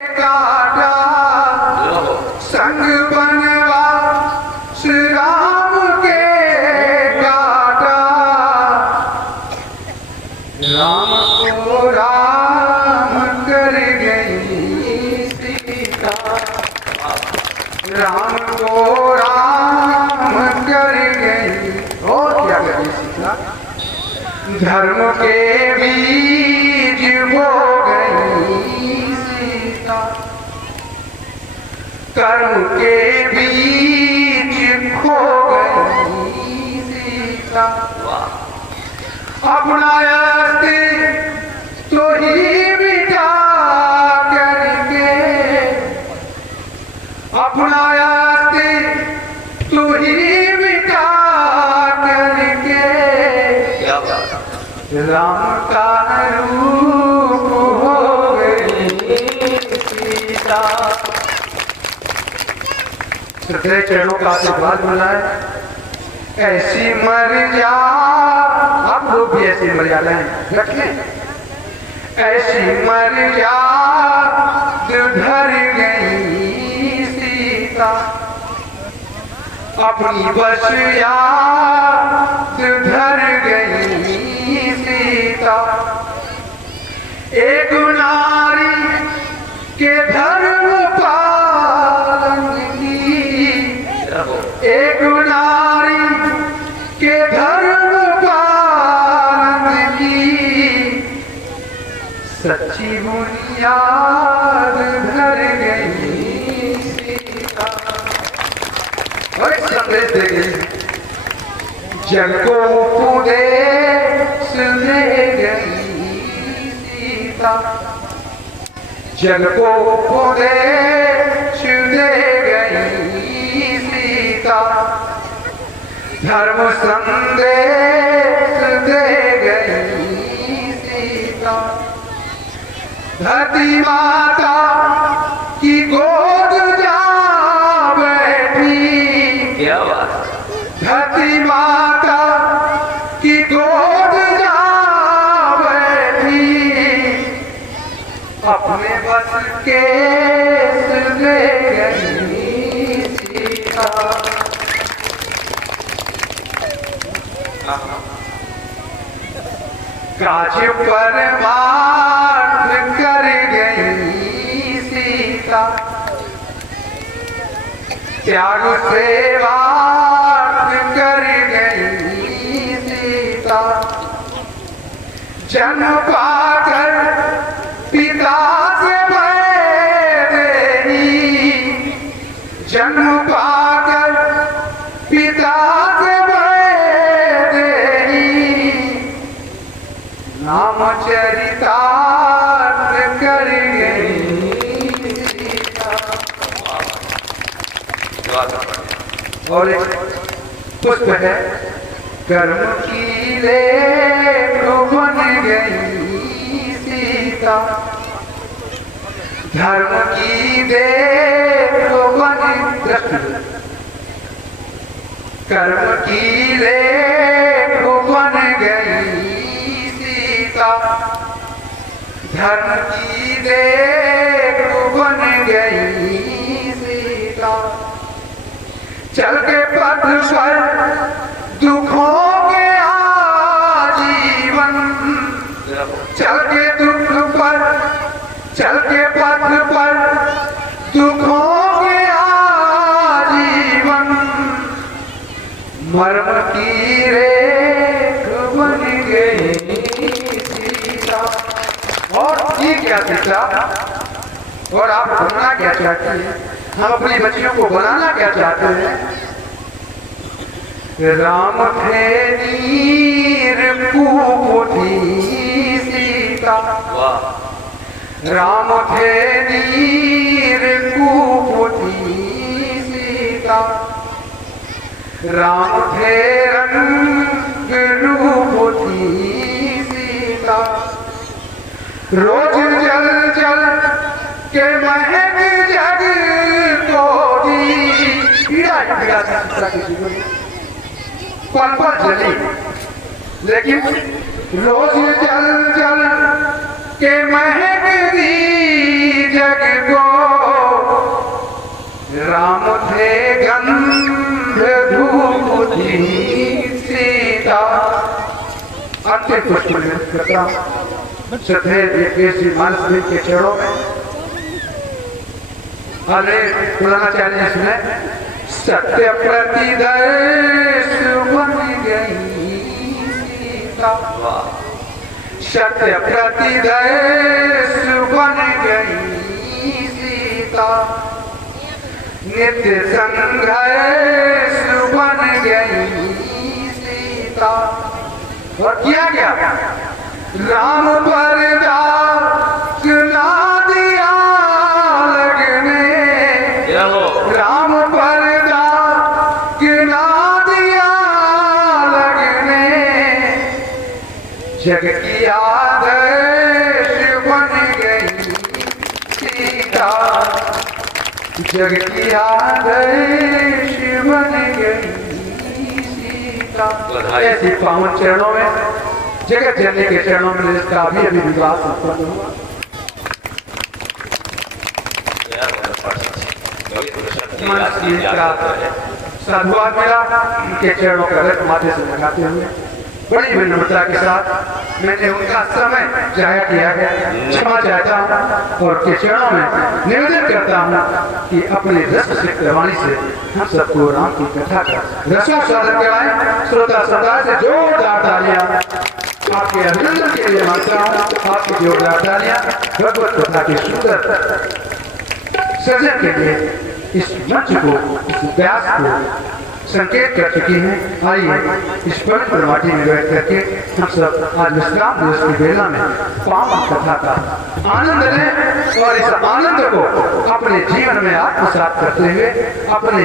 काटा संग बनवास राम के काटा, राम को राम कर गई सीता, राम को राम कर गई। और क्या करी सीता? धर्म के बीज बो गई सीता, कर्म के बीज खो गई सीता। अपना अस्तित्व तो ही मिटा करके, अपना अस्तित्व तो ही मिटा करके राम का रूप हो गई सीता। सत्रह चरणों का आशीर्वाद मिला है। ऐसी मर जा, आप लोग भी ऐसी मर्यादा है रखें। ऐसी मर जा धर गई सीता, अपनी बस याद धर गई सीता। एक नारी के धर्म पालन की, एक नारी के धर्म पालन की सच्ची बुनियाद धर गई सीता। और एक संदेश दे गई, जग को उपदेश दे गई सीता, जग को उपदेश दे गई सीता। धर्म संदेश दे गई सीता। धरती माता की गोद जा बैठी, क्या बात। धरती माता की गोद जा बैठी, अपने बस के ले गई सीता। काज परमार्थ कर गई सीता, त्याग सेवा कर गई सीता। जन्म पाकर पिता से बैरी, जन्म पाकर पिता से बैरी, नाम चरितार्थ कर गई सीता। और एक पुष्प है, कर्म की लेख बन गई सीता, धर्म की देख बन, कर्म की लेख बन गई सीता, धर्म की देख बन गई सीता। चल के पथ पर दुखों के आजीवन, चल के दुख पर, चल के पथ पर दुखों के आजीवन, मर्म की रेख बन गई सीता। और ये क्या सीता? और आप बनना क्या चाहते हैं? हम अपनी बच्चियों को बनाना क्या चाहते हैं? राम थे नीर कुपुटी सीता, राम थे नीर कुपुटी सीता, राम थे रंग रूपुटी सीता। रोज जल जल के महक जग को दी, पीड़ा पीड़ा सीता के जीवन में पल पल जली, लेकिन रोज जल जल के महक दी जग को राम थे गंध धूप थी सीता। अंतिम पुष्प करता श्रद्धेय केसी मानस देव के चरणों में अरे पुराणाचार्य इसमें सत्य प्रतिदर्श बन गई सीता। सत्य प्रतिदर्श बन गई सीता। नित्य संघर्ष बन गई सीता। और किया गया राम पर दाग ना दिया लगने। राम पर दाग ना दिया लगने। जग की आदर्श बन गई सीता। जग की आदर्श बन गई सीता। ऐसी पावन चरणों में जगत जननी के चरणों में इसका भी अभी विवाह संपन्न हुआ। साधुवाद मिला उनके चरणों का रथ माथे से लगाते हुए बड़ी विनम्रता के साथ मैंने उनका समय जाया किया है, क्षमा चाहता हूँ और उनके चरणों में निवेदन करता हूँ कि अपने रस सिक्त वाणी से हम सबको राम की कथा का रसोत्सादन कराएं। श्रोता समुदाय से जोरदार तालियां आपके अभिनंदन के लिए मांगता हूँ। आपकी जोरदार तालियां भगवत कथा के सुंदर सृजन के लिए इस मंच को, इस व्यास को संकेत कर चुकी हैं। आइए इस पवित्र माटी में बैठ करके हम सब आज विश्राम दिवस की बेला में पावन कथा का आनंद लें और इस आनंद को अपने जीवन में आत्मसात करते हुए अपने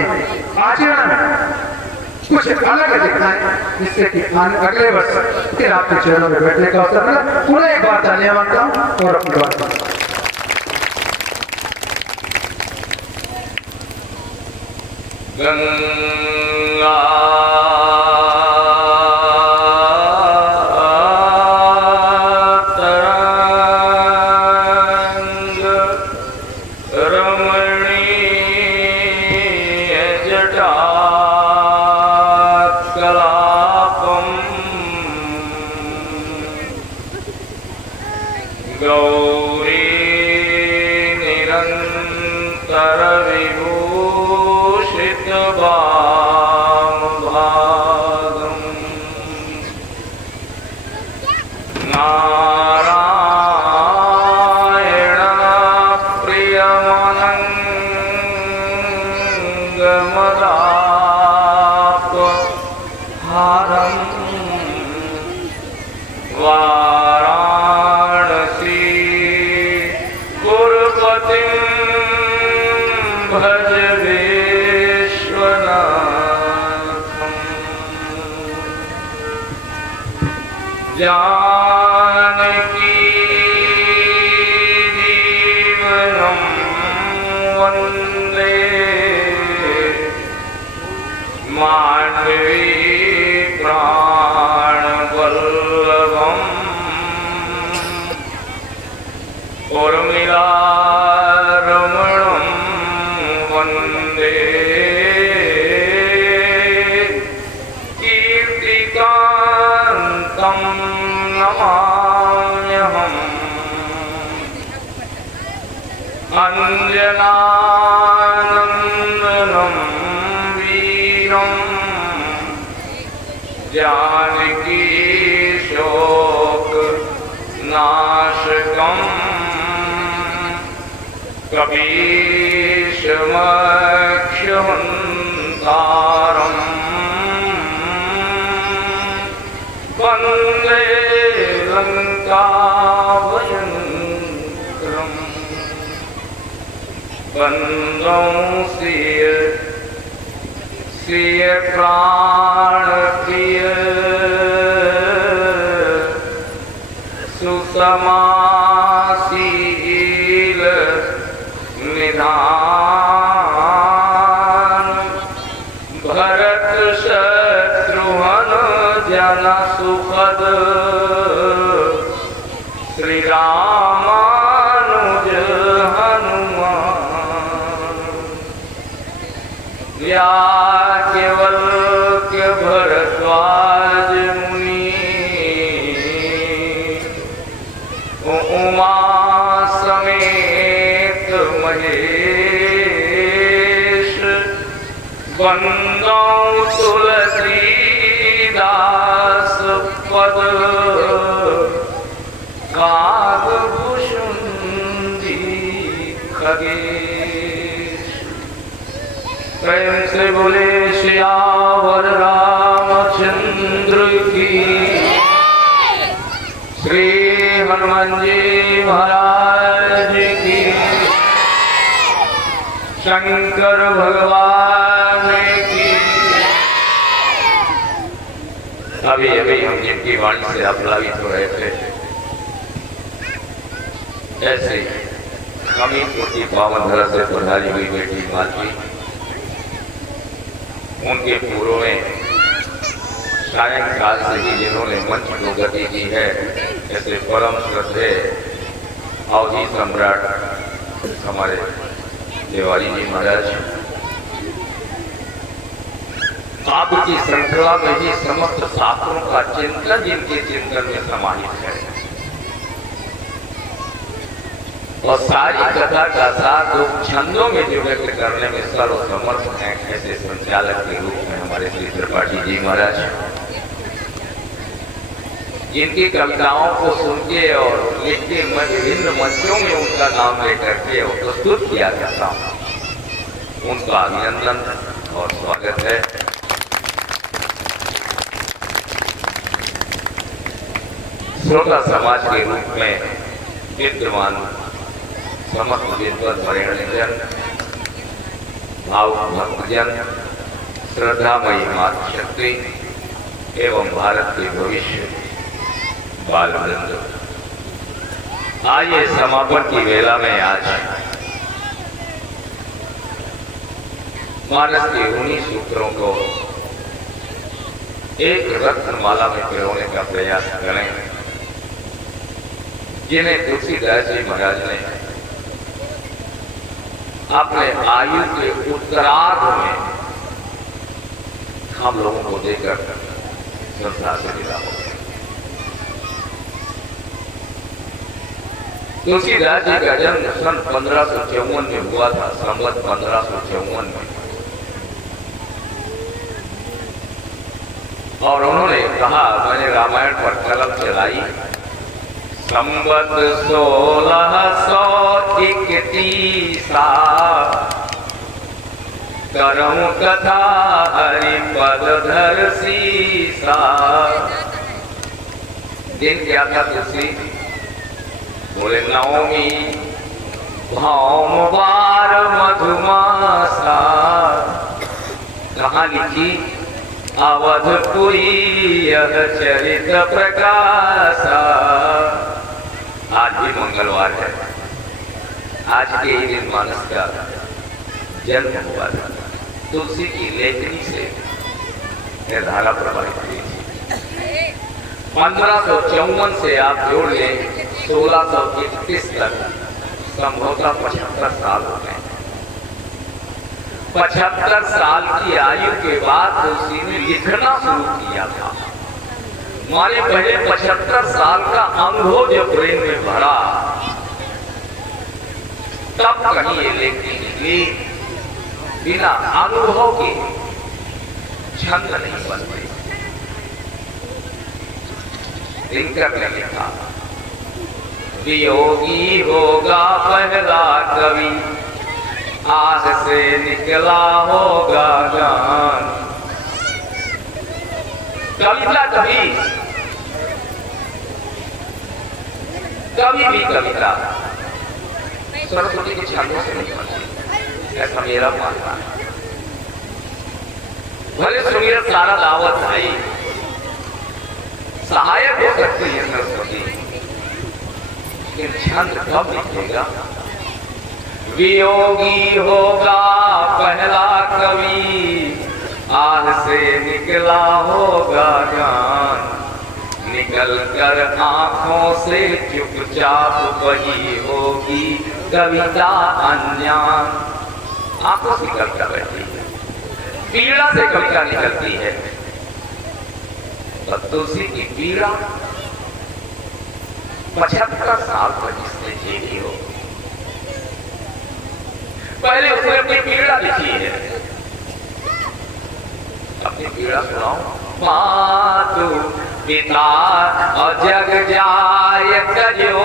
आचरण में कुछ अलग दिखाएं, जिससे कि अगले वर्ष फिर आपके चरणों में बैठने का अवसर मिला। पुनः एक बार तालियां मांगता हूँ और अपनी बात गंगा तरंग रमणीय जटा कलापम गौरी निरंतर भागम नारायण प्रियमनंगमदाप हारम वाराणसी कुलपतिं भज जानकी जीवनं वन्दे माधवी प्राणवल्लभम् उर्मिला रमणं वन्दे कीर्तिकान्तं नमाम्यहम् अंजनानन्दनं वीरं जानकी शोकनाशकम् कपीशमक्षहन्तारम् वन्दे लङ्काभयङ्करम् बन्दं सिय प्राणप्रिय सुसमासील निधान भरत शत्रुघ्न जन सुखद श्री रामानुज हनुमान याज्ञवल्क्य भरद्वाज मुनि उमा समेत महेश वंदो तुलसीदास पद कागभूषुंडी खगेश। प्रेम से बोले श्यावर रामचंद्र की, श्री हनुमान जी महाराज की, शंकर भगवान की। अभी अभी हम जिनकी वाणी से आप्लावित हो रहे थे, ऐसे हमीरपुर की पावन धरा से पधारी हुई बेटी मालवी, उनके पूर्व में सायंकाल से ही जिन्होंने मंच को गति की है, ऐसे परम श्रद्धे अवधि सम्राट हमारे देवारी जी महाराज, आपकी श्रृंखला में ही समस्त शास्त्रों का चिंतन जिनके चिंतन में समाहित है और सारी कथा का सार दो छंदों में जो व्यक्त करने में सर्वसमर्थ हैं, ऐसे संचालक के रूप में हमारे श्री त्रिपाठी जी महाराज, जिनकी कविताओं को सुन के और लिख के मैं विभिन्न मंचों में उनका नाम लेकर के और प्रस्तुत किया जाता हूँ, उनका अभिनंदन और स्वागत है। श्रोता समाज के रूप में विद्यमान समस्त विद्वत परिणजन, भावुक भक्तजन, श्रद्धामयी मातृशक्ति एवं भारत के भविष्य बाल वृंद, आइए समापन की वेला में आज मानस के उन्हीं सूत्रों को एक रत्नमाला में पिरोने का प्रयास करें, जिन्हें तुलसीदास जी महाराज ने अपने आयु के उत्तरार्ध में हम लोगों को देकर संसार से विदा हो गए। तुलसीदास जी का जन्म सन 1554 में हुआ था, संवत 1554 में, और उन्होंने कहा, मैंने रामायण पर कलम चलाई, संवत 1631 करऊं कथा हरिपद धर सीसा। दिन क्या था तुलसी? बोले नवमी भौम बार मधुमासा। कहाँ लिखी? अवधपुरी यह चरित प्रकाशा। आज भी मंगलवार है, आज के ही दिन मानस का जन्म हुआ था। तुलसी की लेखनी से धारा प्रभावित हुई। 1554 से आप जोड़ लें 1631 तक, संभवतः 75 साल हो गए। 75 साल की आयु के बाद तुलसी ने लिखना शुरू किया था। माने पहले 75 साल का अनुभव जब ब्रेन में भरा, तब कहीं ये लेखनी निकली। बिना अनुभव के छंद नहीं बन गई। दिनकर ने लिखा, वियोगी होगा पहला कवि, आज से निकला होगा गान। कविता कवि, कभी भी कविता सरस्वती के छंदों से नहीं बनती, ऐसा मेरा मानना है। भले सुनिए सारा दावत भाई, सहायक हो सकती है सरस्वती, लेकिन छंद कब लिखेगा? वियोगी होगा पहला कवि, आज से निकला होगा गान। निकल कर आंखों से चुपचाप बही होगी कविता अनजान। आंखों से निकल कर बैठी है, पीड़ा से कविता निकलती है। और तुलसी की पीड़ा 75 साल तक जिसने झेली हो, पहले उसने अपनी पीड़ा लिखी है। अपनी पीड़ा सुनाओ। मातु पिता और जग जाय तजो,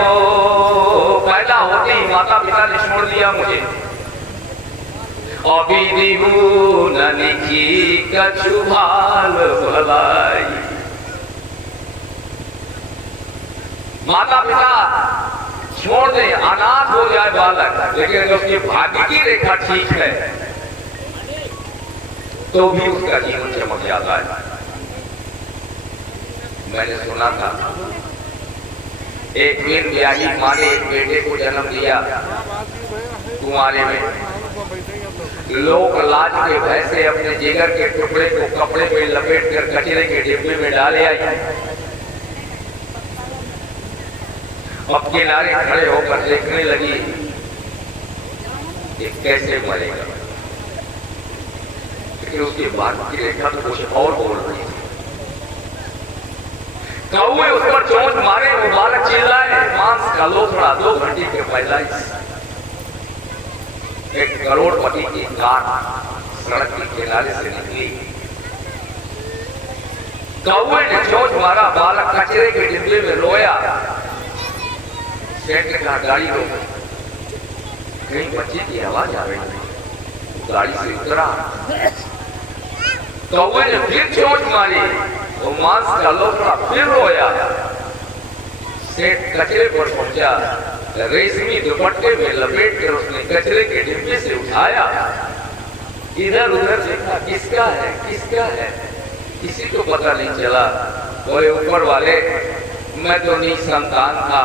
पैदा होते ही माता पिता ने छोड़ दिया मुझे। अविधि न लिखी कछु भाल भलाई, माता पिता छोड़ दे, अनाथ हो जाए बालक, लेकिन अगर उसकी भाग्य की रेखा ठीक है तो भी उसका जीवन चमक जाता है। मैंने सुना था एक बिन ब्याही माँ ने एक बेटे को जन्म दिया कुंवारे में। लोग लाज के भय से अपने जिगर के टुकड़े को कपड़े में लपेट कर कचरे के डिब्बे में डाले आई। अब किनारे खड़े होकर देखने लगी ये कैसे मरेगा, लेकिन उसकी बात की रेखा तो कुछ और बोल रही थी। कौवे उस पर चोंच मारे, वो बालक चिल्लाए, मांस का लोथड़ा 2 घंटे के पहले एक करोड़पति की कार सड़क के किनारे से निकली। कौवे ने चोंच मारा, बालक कचरे के डिब्बे में रोया। सेठ ने कहा गाड़ी रोक, कहीं बच्चे की आवाज आ रही है। गाड़ी से उतरा, कौवे ने फिर चोंच मारी, वो मांस का लोथड़ा फिर रोया। सेठ कचरे पर पहुंचा, रेशमी दुपट्टे में लपेट कर उसने कचरे के डिब्बे से उठाया। इधर उधर देखा, किसका है किसका है, किसी को पता नहीं चला। बोले ऊपर वाले, मैं तो नीच संतान था,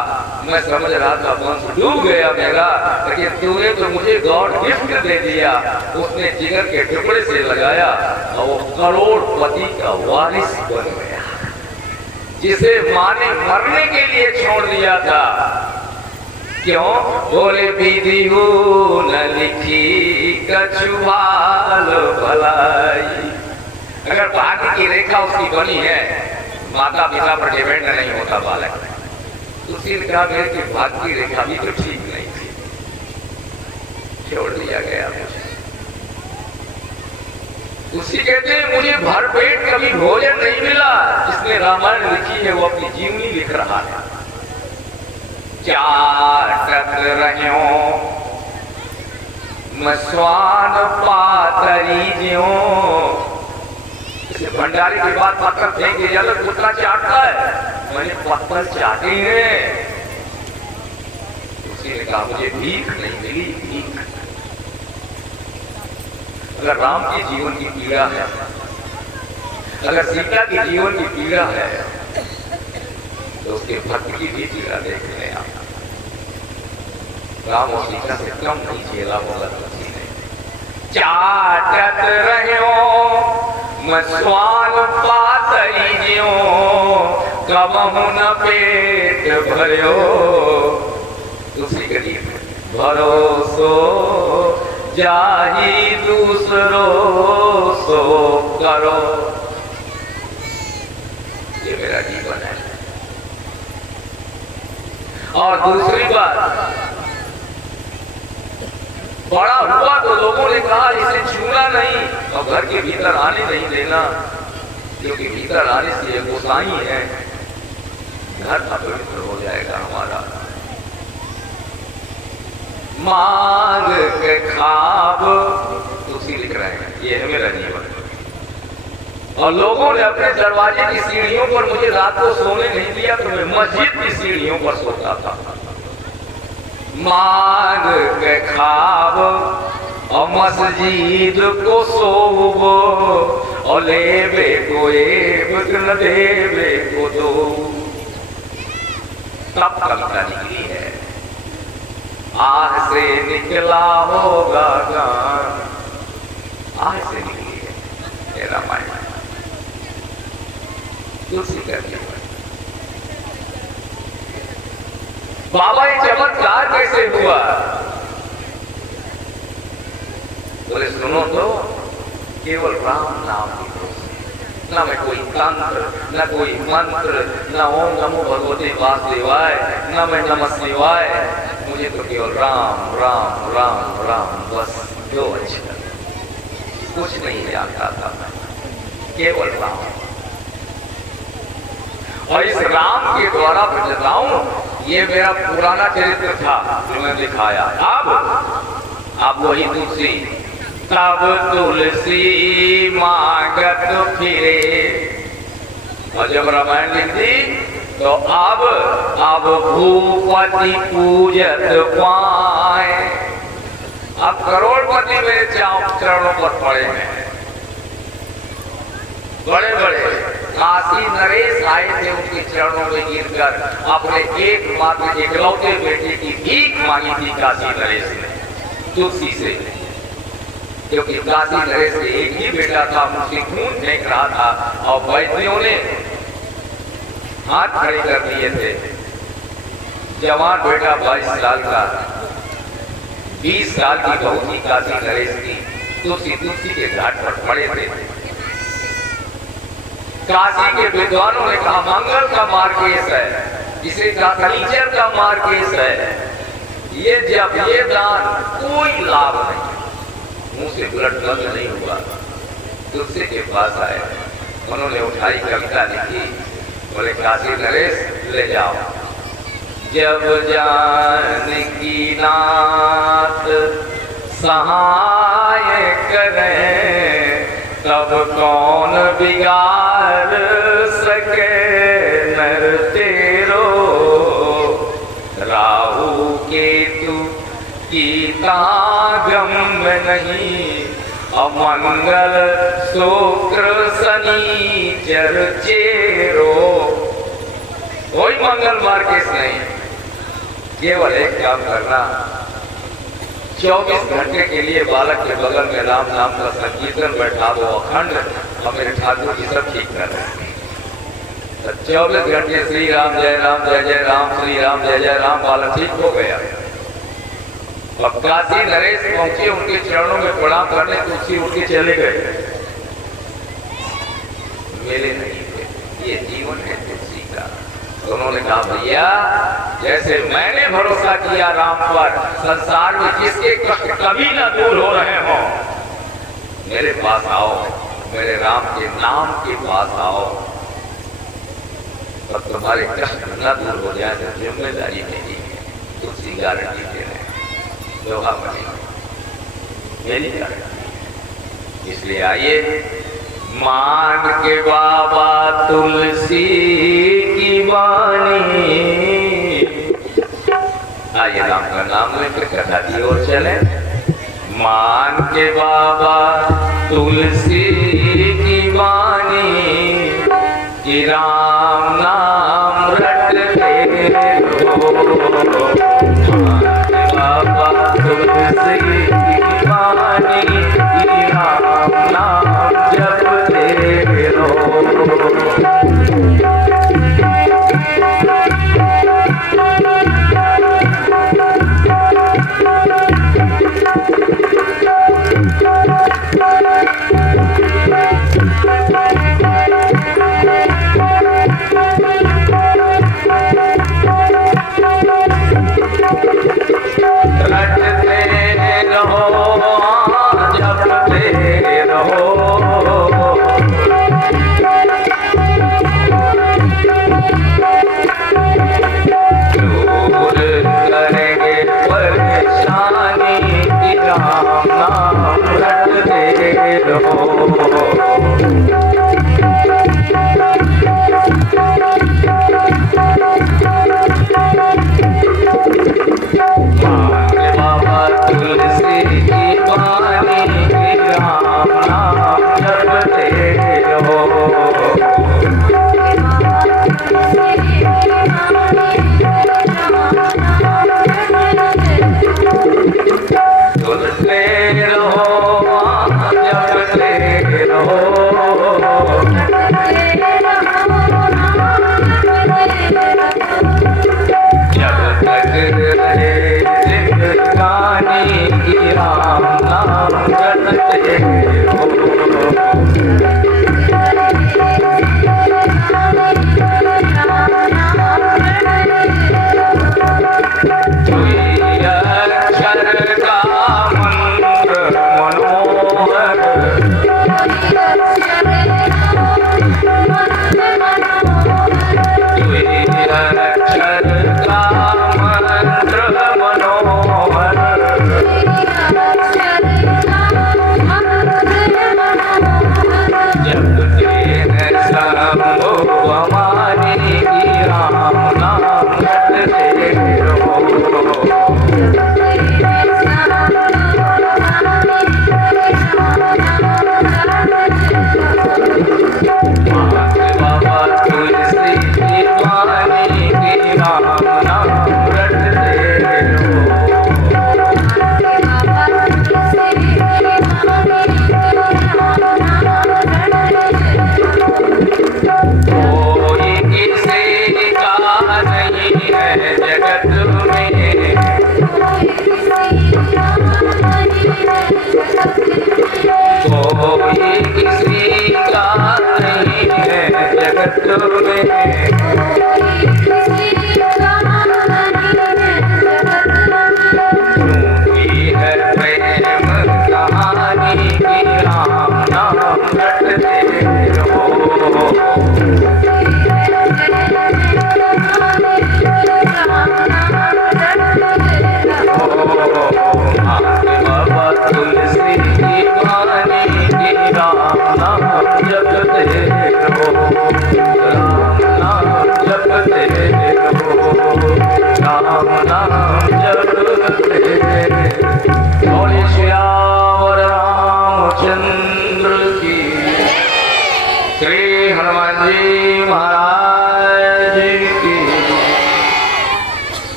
मैं समझ रहा था वंश डूब गया मेरा, लेकिन तूने तो मुझे गॉड गिफ्ट दे दिया। उसने जिगर के टुकड़े से लगाया और वो करोड़पति का वारिस बन गया, जिसे माँ ने मरने के लिए छोड़ दिया था। क्यों? बोले विधि न लिखी कछु भाल भलाई। अगर भाग्य की रेखा उसकी बनी है, माता पिता पर डिपेंड नहीं होता बालक। उसी ने कहा मेरे की भाग्य की रेखा भी तो ठीक नहीं थी, छोड़ दिया गया मुझे। उसी कहते हैं मुझे भरपेट कभी भोजन नहीं मिला। जिसने रामायण लिखी है वो अपनी जीवनी लिख रहा है। चाटत रह्यो मैं स्वान पातरी ज्यों। भंडारे के बाद पत्थर फेंक दिया जाता, कुत्ता चाटता है, मैंने पत्थर चाटे हैं। उसी ने कहा मुझे भीख नहीं मिली, भीख। अगर राम के जीवन की पीड़ा है, अगर सीता की जीवन की पीड़ा है, तो उसके भक्त की भी पीड़ा देख लें आप। राम और सीता से कम नहीं झेला होगा किसी ने। चाटत रह्यो मैं स्वान पातरी ज्यों, कबहु न पेट भर्यो। दूसरी गली में भरोसो जाहि दूसरो सो करो। ये मेरा जीवन है। और दूसरी बात, बड़ा हुआ तो लोगों ने कहा इसे छूना नहीं और घर के भीतर आने नहीं देना, क्योंकि भीतर आने से ये गोसाई है, घर अपवित्र हो जाएगा हमारा। मांग के खाब, तुलसी लिख रहे हैं, ये है मेरा जीवन। और लोगों ने अपने दरवाजे की सीढ़ियों पर मुझे रात को सोने नहीं दिया, तो मैं मस्जिद की सीढ़ियों पर सोता था। मांग के खाब और मस्जिद को सोबो, और लेबे को एक न देबे को दो। तब कविता निकली है। आह से निकला होगा गान, आह से निकली है ये रामायण। तुलसी करके बाबा ये चमत्कार कैसे हुआ? बोले सुनो तो, केवल राम नाम की तुलसी, न मैं कोई तंत्र, न कोई मंत्र, न ओम नमो भगवते वासुदेवाय, न मैं नमः शिवाय। मुझे तो केवल राम राम राम राम बस दो अक्षर, कुछ नहीं जानता था मैं, केवल राम। और इस राम के द्वारा बचता हूं, ये मेरा पुराना चरित्र था जो मैं दिखाया। अब वही तुलसी, तब तुलसी मांगत फिरे। और जब रामायण लिख दी तो अब भूपति पूजत पाए। अब करोड़पति मेरे चरणों पर पड़े हैं, बड़े बड़े। काशी नरेश आए थे उनके चरणों में गिरकर, अपने एकमात्र इकलौते बेटे की भीख मांगी थी काशी नरेश ने तुलसी से, क्योंकि काशी नरेश से एक ही बेटा था, मुझसे खून फेंक रहा था। और वैद्यों ने हाथ खड़े कर दिए थे। जवान बेटा 22 साल का, 20 साल की बहू थी काशी नरेश की, तुलसी के घाट पर पड़े थे। काशी के विद्वानों ने कहा मंगल का मार्केश है, इसे कहा शनिचर का मार्केश है, ये जब ये दान कोई लाभ नहीं, मुंह से ब्लड बंद नहीं हुआ। तुलसी के पास आए, उन्होंने उठाई कविता लिखी, बोले काशी नरेश ले जाओ। जब जानकी नाथ सहाय करें, तब कौन बिगाड़ सके नर तेरो। राहु केतु की तागम नहीं, अमंगल शुक्र शनिचर चेरो। कोई मंगल मार्केश नहीं, केवल एक काम करना, 24 घंटे के लिए बालक के बगल में राम नाम का संकीर्तन बैठा दो अखंड, और मेरे ठाकुर जी सब ठीक कर रहे हैं। 24 घंटे श्री राम जय जय राम, श्री राम जय राम, बालक ठीक हो गया। अब काशी नरेश पहुंचे, उनके चरणों में प्रणाम करने, तुलसी उठ के चले गए, मिले नहीं थे। ये जीवन है तुलसी का। उन्होंने कहा भैया, जैसे मैंने भरोसा किया राम पर, संसार में जिसके कष्ट कभी न दूर हो रहे हो, मेरे पास आओ, मेरे राम के नाम के पास आओ, और तुम्हारे कष्ट न दूर हो जाए तो जिम्मेदारी मेरी है। तुलसी गारंटी दे रहे, लोहा बनेगा, मेरी गारंटी। इसलिए आइए मान के बाबा तुलसी की वाणी, आइए राम का नाम लेकर कथा की ओर चले। मान के बाबा तुलसी की वाणी, कि राम नाम रटते रहो। बाबा तुलसी की वाणी, कि राम नाम जपते रहो। राम नाम जपते हो।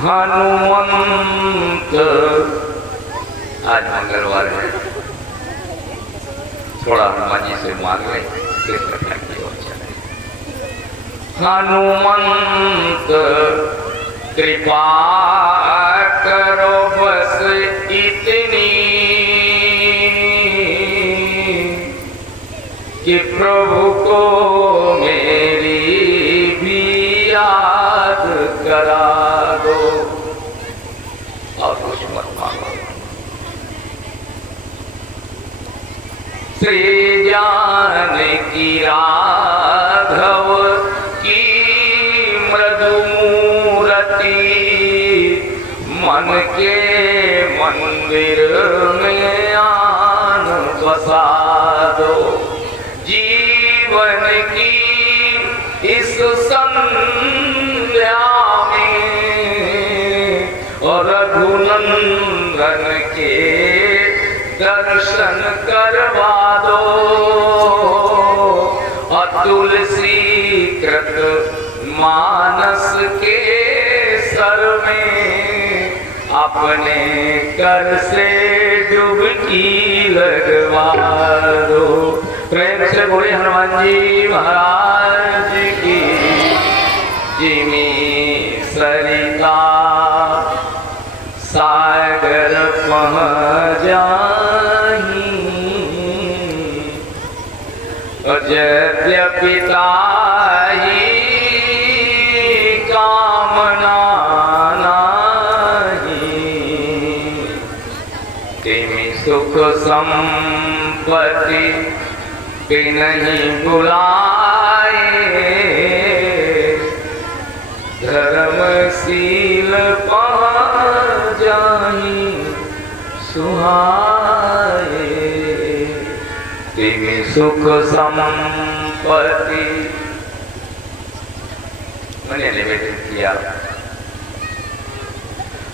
हनुमंत। आज मंगलवार है, थोड़ा हनुमान जी से मांग लें, फिर कथा की ओर चलें। हनुमंत कृपा करो बस इतनी कि प्रभु को मेरी भी याद करा दो। और कुछ मत मांगो। श्री जानकी राघव की मृदु मूर्ति मन के मंदिर में आन बसा दो। जीवन की इस संध्या और रघुनंदन के दर्शन करवा दो। तुलसी कृत मानस के सर में अपने कर से डुबकी लगवा दो। प्रेम से बोले हनुमान जी महाराज की। जिमी सरिता सागर पहुँच जाही यद्यपि ताही कामना नाही। तिमि सुख संपत्ति के नहीं बुलाए। धर्मशील पहुँच जाही सुहाए। तिमि सुख संपत्ति। मैंने निवेदन किया,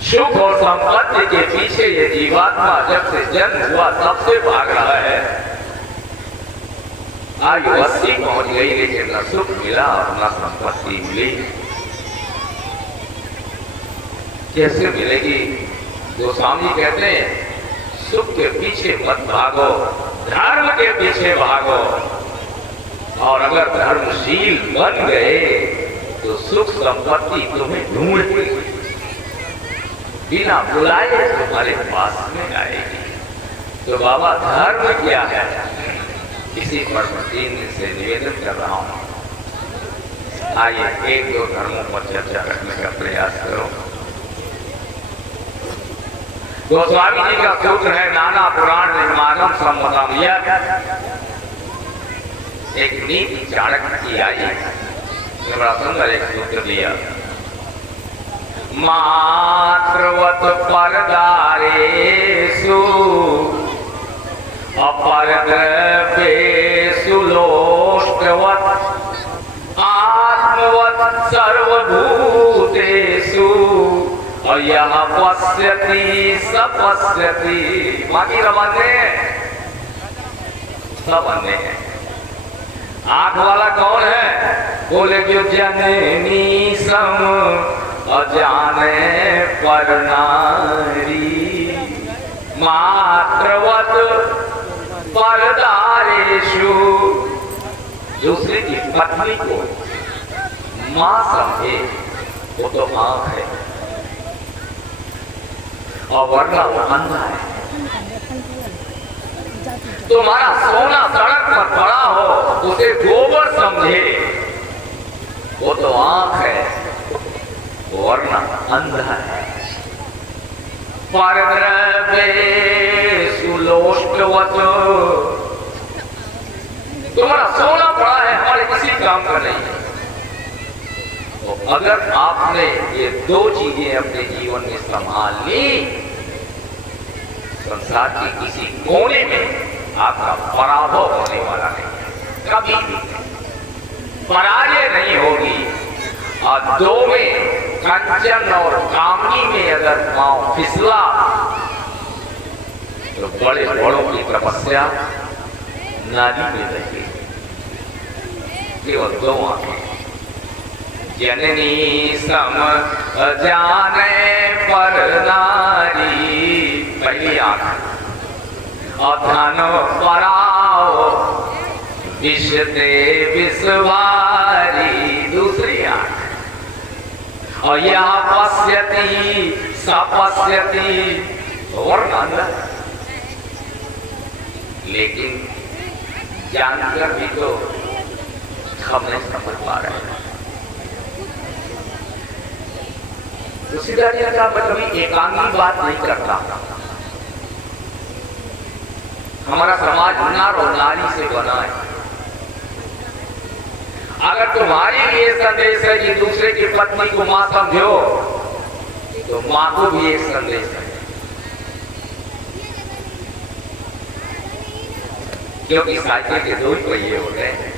सुख और संपत्ति के पीछे ये जीवात्मा जब से जन्म हुआ तब से भाग रहा है। आयु 80 पहुंच गई लेकिन न सुख मिला और न संपत्ति मिली। कैसे मिलेगी? गोस्वामी कहते हैं सुख के पीछे मत भागो, धर्म के पीछे भागो। और अगर धर्मशील बन गए तो सुख संपत्ति तुम्हें ढूंढती बिना बुलाए तुम्हारे पास में आएगी। तो बाबा धर्म क्या है? इसी पर दिन से निवेदन कर रहा हूं। आइए एक दो धर्मों पर चर्चा करने का प्रयास करो। गोस्वामी जी का सूत्र है नाना पुराण निर्माणम सम्मतम। एक नीति चाणक्य की आई, बड़ा सुंदर एक सूत्र दिया। मात्रवत परदारेषु अपरद्रव्येषु लोष्टवत आत्मवत सर्वभूतेषु यः पश्यति स पश्यति। बाकी रमाने सब अन्य है। आंख वाला कौन है? बोले जो जननी सम अजाने पर नारी मात्रवत परदारेषु। दूसरे की पत्नी को मां समझे वो तो आंख है, और वरना वो अंधा है। तुम्हारा सोना सड़क पर पड़ा हो उसे गोबर समझे वो तो आंख है, वरना अंधा है। परद्रव्येषु लोष्टवत। तुम्हारा सोना पड़ा है, हमारे किसी काम का नहीं है। तो अगर आपने ये दो चीजें अपने जीवन में संभाल ली, संसार के किसी कोने में आपका पराभव होने वाला नहीं है, कभी भी पराजय नहीं होगी। और दो में कंचन और कामनी में अगर पांव फिसला तो बड़े बड़ों की तपस्या नारी में लगी। केवल दो आंखें। जननी सम जाने पर नारी पहली आंख, अधन पराओ विषते विषवारी दूसरी आंख, और यह पश्यति सपश्यति और अंदर। लेकिन जानकर भी तो हम नहीं समझ पा रहे हैं। तुलसीदास का मतलब एकांगी बात नहीं करता। हमारा समाज नर और नारी से बना है। अगर तुम्हारे लिए संदेश है कि दूसरे की पत्नी को मां समझो, तो मां को भी एक संदेश है, क्योंकि साइकिल के दो ही पहिए होते हैं,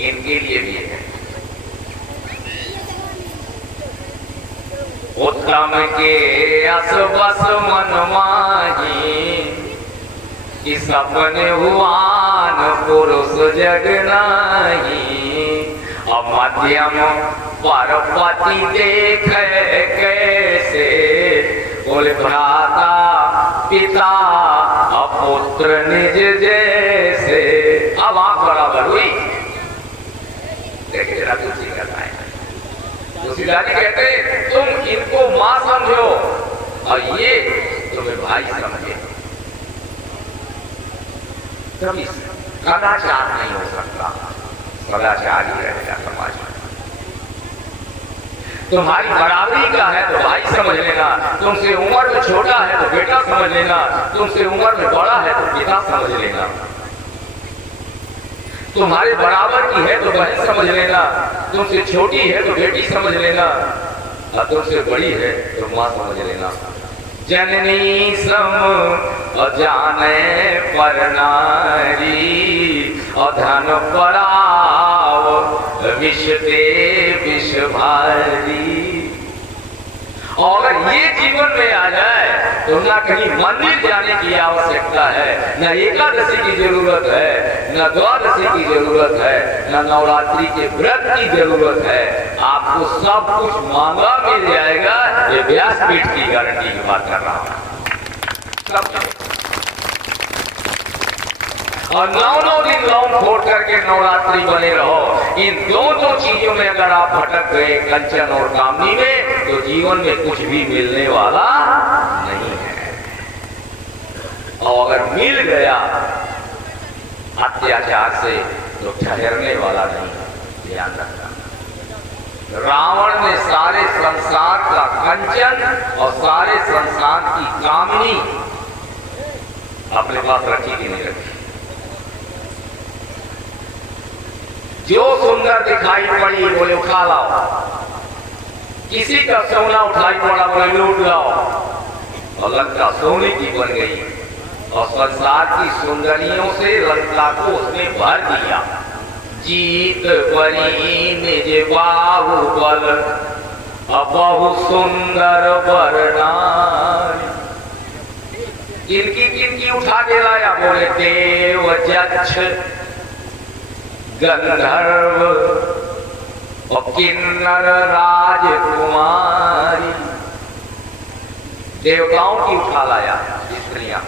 इनके लिए भी है। उत्तम के अस बस मन माही कि सपने हुआन पुरुष जग नहीं। अब मध्यम पर पति देख कैसे बोले भ्राता पिता अपुत्र निज जैसे। अब आंख बराबर हुई। देखिए जरा तुलसी का है, तुलसीदास जी कहते तुम इनको मां समझो और ये तुम्हें भाई समझे। कभी कदाचार नहीं हो सकता, सदाचार ही रहेगा समाज में। तुम्हारी बराबरी का है तो भाई समझ लेना, तुमसे उम्र में छोटा है तो बेटा समझ लेना, तुमसे उम्र में बड़ा है तो पिता समझ लेना, तुम्हारे बराबर की है तो बहन समझ लेना, तुमसे छोटी है तो बेटी समझ लेना, और तुमसे बड़ी है तो मां समझ लेना। जननी सम अजाने पर नारी अधन पराव विषते विष भारी। और अगर ये जीवन में आ जाए तो ना कहीं मंदिर जाने की आवश्यकता है, न एकादशी की जरूरत है, न द्वादशी की जरूरत है, न नवरात्रि के व्रत की जरूरत है। आपको सब कुछ मांगा मिल जाएगा। ये व्यासपीठ की गारंटी की बात कर रहा हूं। और 9 दिन लौंग फोड़ करके नवरात्रि बने रहो। इन दोनों चीजों में अगर आप भटक गए, कंचन और कामनी में, तो जीवन में कुछ भी मिलने वाला नहीं है। और अगर मिल गया अत्याचार से तो ठहरने वाला नहीं, ध्यान रखना। रावण ने सारे संसार का कंचन और सारे संसार की कामनी अपने पास रखी कि नहीं रखी? जो सुंदर दिखाई पड़ी बोले उठा लाओ, किसी का सोना उठाई पड़ा बोले लूट लाओ, और लंका सोने की बन गई और संसार की सुंदरियों से लंका को उसने भर दिया। जीत बनी निज बाहुबल बहु सुंदर बरनारी। किनकी उठा के लाया बोले देव जक्ष गंधर्व और किन्नर राजकुमारी। देवताओं की उठा लाया स्त्रियां,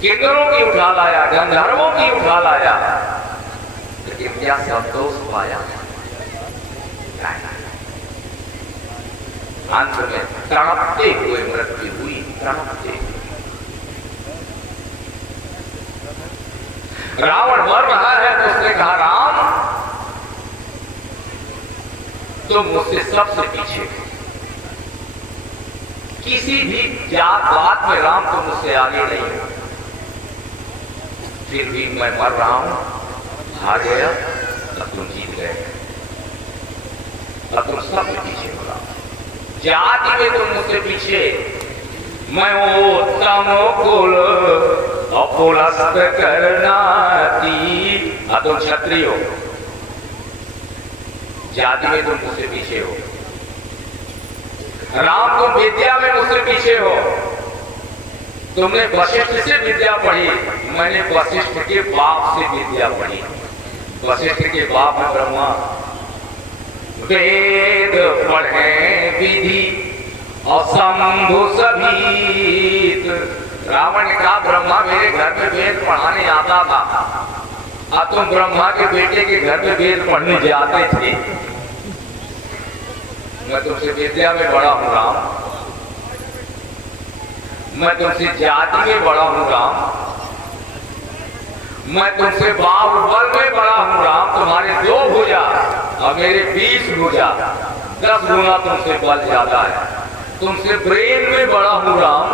किन्नरों की उठा लाया, गंधर्वों की उठा लाया, लेकिन क्या संतोष पाया? अंत में तड़पते हुए मृत्यु हुई, तड़पते। रावण मर रहा है तो उसने कहा राम तुम मुझसे सबसे पीछे, किसी भी जात बात में राम तुम मुझसे आगे नहीं हो, फिर भी मैं मर रहा हूं, हार गया, अब तुम जीत गए, अब तुम सबसे पीछे हो रहा। जाति में तुम मुझसे पीछे, मैं उत्तम कुल अपुलस्त करनाती, अब तुम क्षत्रिय हो, जाति में तुम मुझसे पीछे हो। राम तुम विद्या में मुझसे पीछे हो, तुमने वशिष्ठ से विद्या पढ़ी, मैंने वशिष्ठ के बाप से विद्या पढ़ी। वशिष्ठ के बाप ब्रह्मा, वेद पढ़े विधि और शंभु सभीत। रावण ने कहा ब्रह्मा मेरे घर में वेद पढ़ाने आता था, अब तुम ब्रह्मा के बेटे के घर में वेद पढ़ने जाते थे। मैं तुमसे विद्या में बड़ा हूं राम, मैं तुमसे जाति में बड़ा हूं राम, मैं तुमसे बाहुबल में बड़ा हूं राम। तुम्हारे 2 भुजा और मेरे 20 भुजा, 10 गुना तुमसे बल ज्यादा है। तुमसे ब्रेन में बड़ा हूं राम,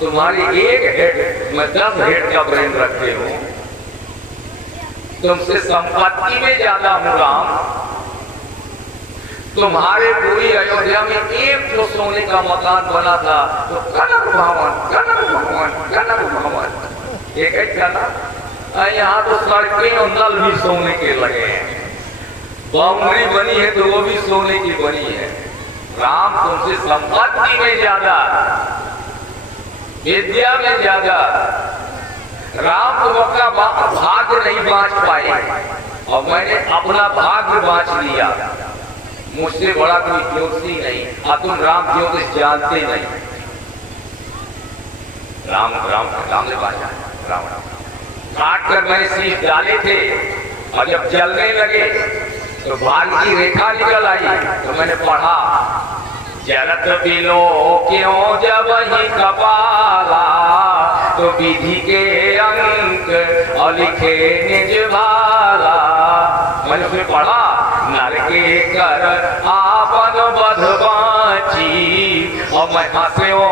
तुम्हारी 1 हेड, मैं 10 हेड का ब्रेन रखते हूं। तुमसे संपत्ति में ज्यादा हूं राम, तुम्हारे पूरी अयोध्या में 1 जो सोने का मकान बना था तो कनक भवन, कनक भवन, कनक भवन, एक ही था ना। यहाँ तो सड़कें और नल भी सोने के लगे हैं, बाउंड्री बनी है तो वो भी सोने की बनी है। राम तुमसे संपत्ति में ज्यादा, विद्या में ज्यादा, राम तुम अपना भाग्य नहीं बांच पाए और मैंने अपना भाग्य बांच लिया। मुझसे बड़ा कोई ज्योतिषी नहीं, और तुम राम ज्योतिष जानते नहीं। राम राम राम ने बांचा, राम राम काट कर मैंने शीश डाले थे और जब जलने लगे तो भाग्य की रेखा निकल आई तो मैंने पढ़ा, जरत बिलो क्यों जब ही कपाला, तो विधि के अंक और लिखे निज भाला। मैंने उसमें पढ़ा, नर के कर आपन बध बाची और मैं हंस्यो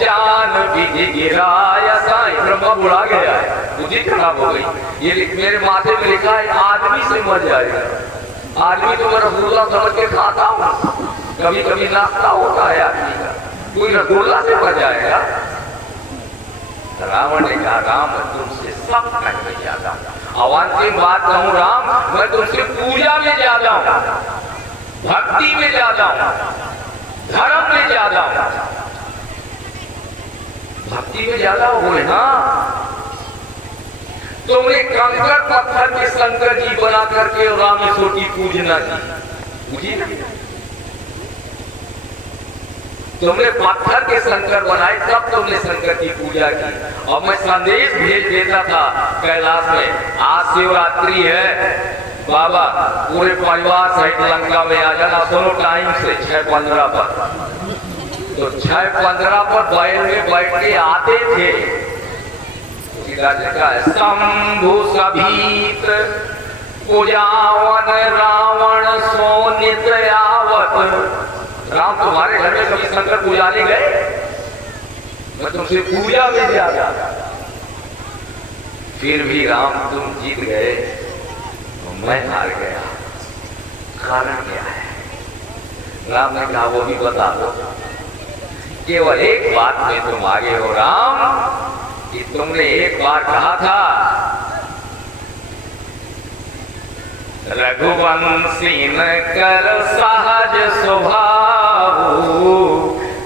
जान विधि गिराय। साईं ब्रह्मा बुढ़ा गया है, बुद्धि खराब हो गई। ये मेरे माथे में लिखा है आदमी से मर जाएगा। आदमी तो मैं रसगुल्ला समझ के खाता हूँ, कभी कभी नाश्ता होता है आदमी का, कोई रसगुल्ला से मर जाएगा। रावण ने कहा राम तुमसे सब में ज्यादा, और अंतिम बात कहूं राम मैं तुमसे पूजा में ज्यादा हूं, भक्ति में ज्यादा हूं, धर्म में ज्यादा हूं। भक्ति में ज्यादा हो गए। हाँ तुमने कंकड़ पत्थर के शंकर जी बना करके रामेश्वर की पूजना की, बुझी ना? तुमने पत्थर के शंकर बनाए तब तुमने शंकर की पूजा की। और मैं संदेश भेज देता था कैलाश में, आज शिवरात्रि है बाबा, पूरे परिवार सहित लंका में आ जाना। दोनों टाइम से 6:15 पर, तो 6:15 पर बैल में बैठ के आते थे। तुलसीदास जी का है शंभु सभीत पूजावन रावण सोनित आवत। राम तुम्हारे घर में कभी शंकर पुजारी गए? मैं तुमसे पूजा में ज्यादा, फिर भी राम तुम जीत गए तो मैं हार गया, कारण क्या है? राम ने कहा वो भी बता दो। केवल एक बात में तुम आगे हो राम, कि तुमने एक बार कहा था रघुवंशी न कर सहज स्वभाव,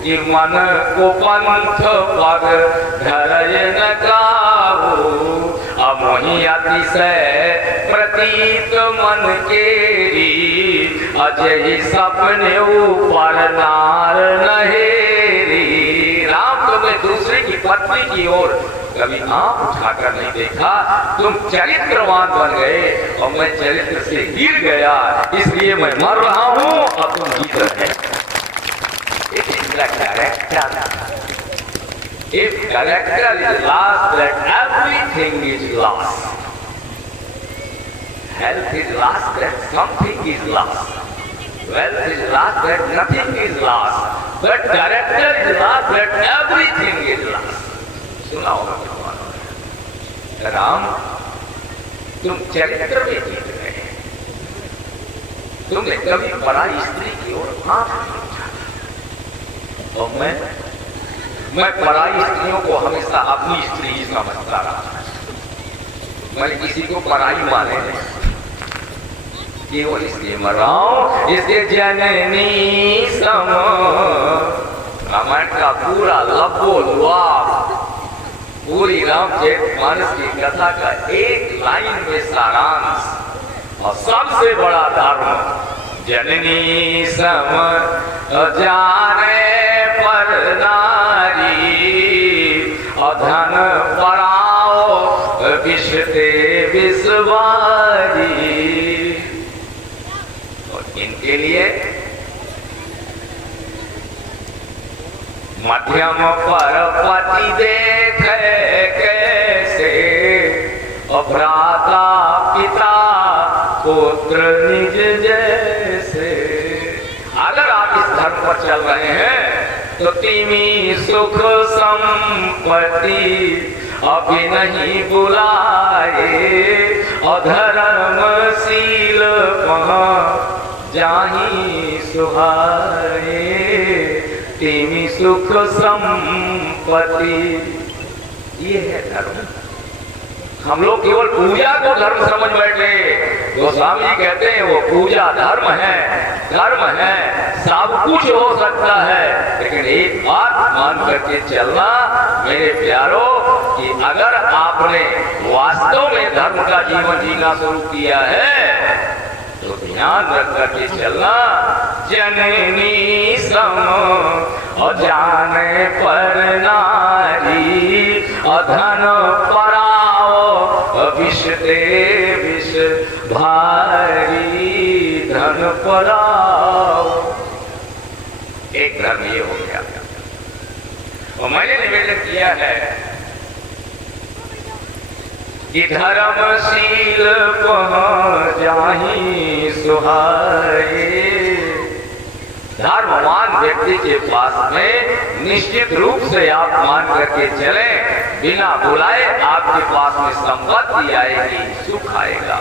कि मन को पंथ पग धरय न काबू। अमोहि अतिशय प्रतीत मन केरी, अजय सपने ऊपर नार नहेरी। राम तुमने दूसरे की पत्नी की ओर कभी आंख उठाकर नहीं देखा, तुम चरित्रवान बन गए और मैं चरित्र से गिर गया, इसलिए मैं मर रहा हूं और तुम जीत रहे। If character is lost, then everything is lost. Health is lost, then something is lost. Wealth is lost, then nothing is lost. But character is lost, then everything is lost. सुना होगा भगवान। राम तुम चरित्र में जीत गए, तुमने कभी पराई स्त्री की ओर आंख नहीं उठाई। और मैं पराई स्त्रियों को हमेशा अपनी स्त्री ही समझता रहा, मैं किसी को पराई माने नहीं, केवल इसलिए मर रहा हूं इसके जननी सम। रामायण का पूरा लब्बो-लुआब, पूरी रामचरितमानस की कथा का एक लाइन में सारांश और सबसे बड़ा धर्म। जननी सम जाने पर नारी, अधन पराओ विषते विषवारी। और इनके लिए मध्यम पर पति देखे कैसे, भ्राता पिता पुत्र निज जैसे। अगर आप इस धर्म पर चल रहे हैं तो तिमी सुख संपत्ति अभी नहीं बुलाए, अधर्मशील जाहि सुहाए। तिमी सुख संपत्ति, ये है धर्म। हम लोग केवल पूजा को धर्म समझ बैठे। गोस्वामी जी कहते हैं वो पूजा धर्म है, धर्म है, सब कुछ हो सकता है, लेकिन एक बात मान करके चलना मेरे प्यारों, कि अगर आपने वास्तव में धर्म का जीवन जीना शुरू किया है तो ध्यान रख करके चलना। जननी सम जाने पर नारी, अधन पराओ विषते विष भारी। धन पराओ, एक धर्म ये हो गया। और मैंने निवेदन किया है कि धर्मशील जाहि सुहाए। धर्मवान व्यक्ति के पास में निश्चित रूप से आप मान करके चले, बिना बुलाए आपके पास में संपत्ति आएगी, सुख आएगा।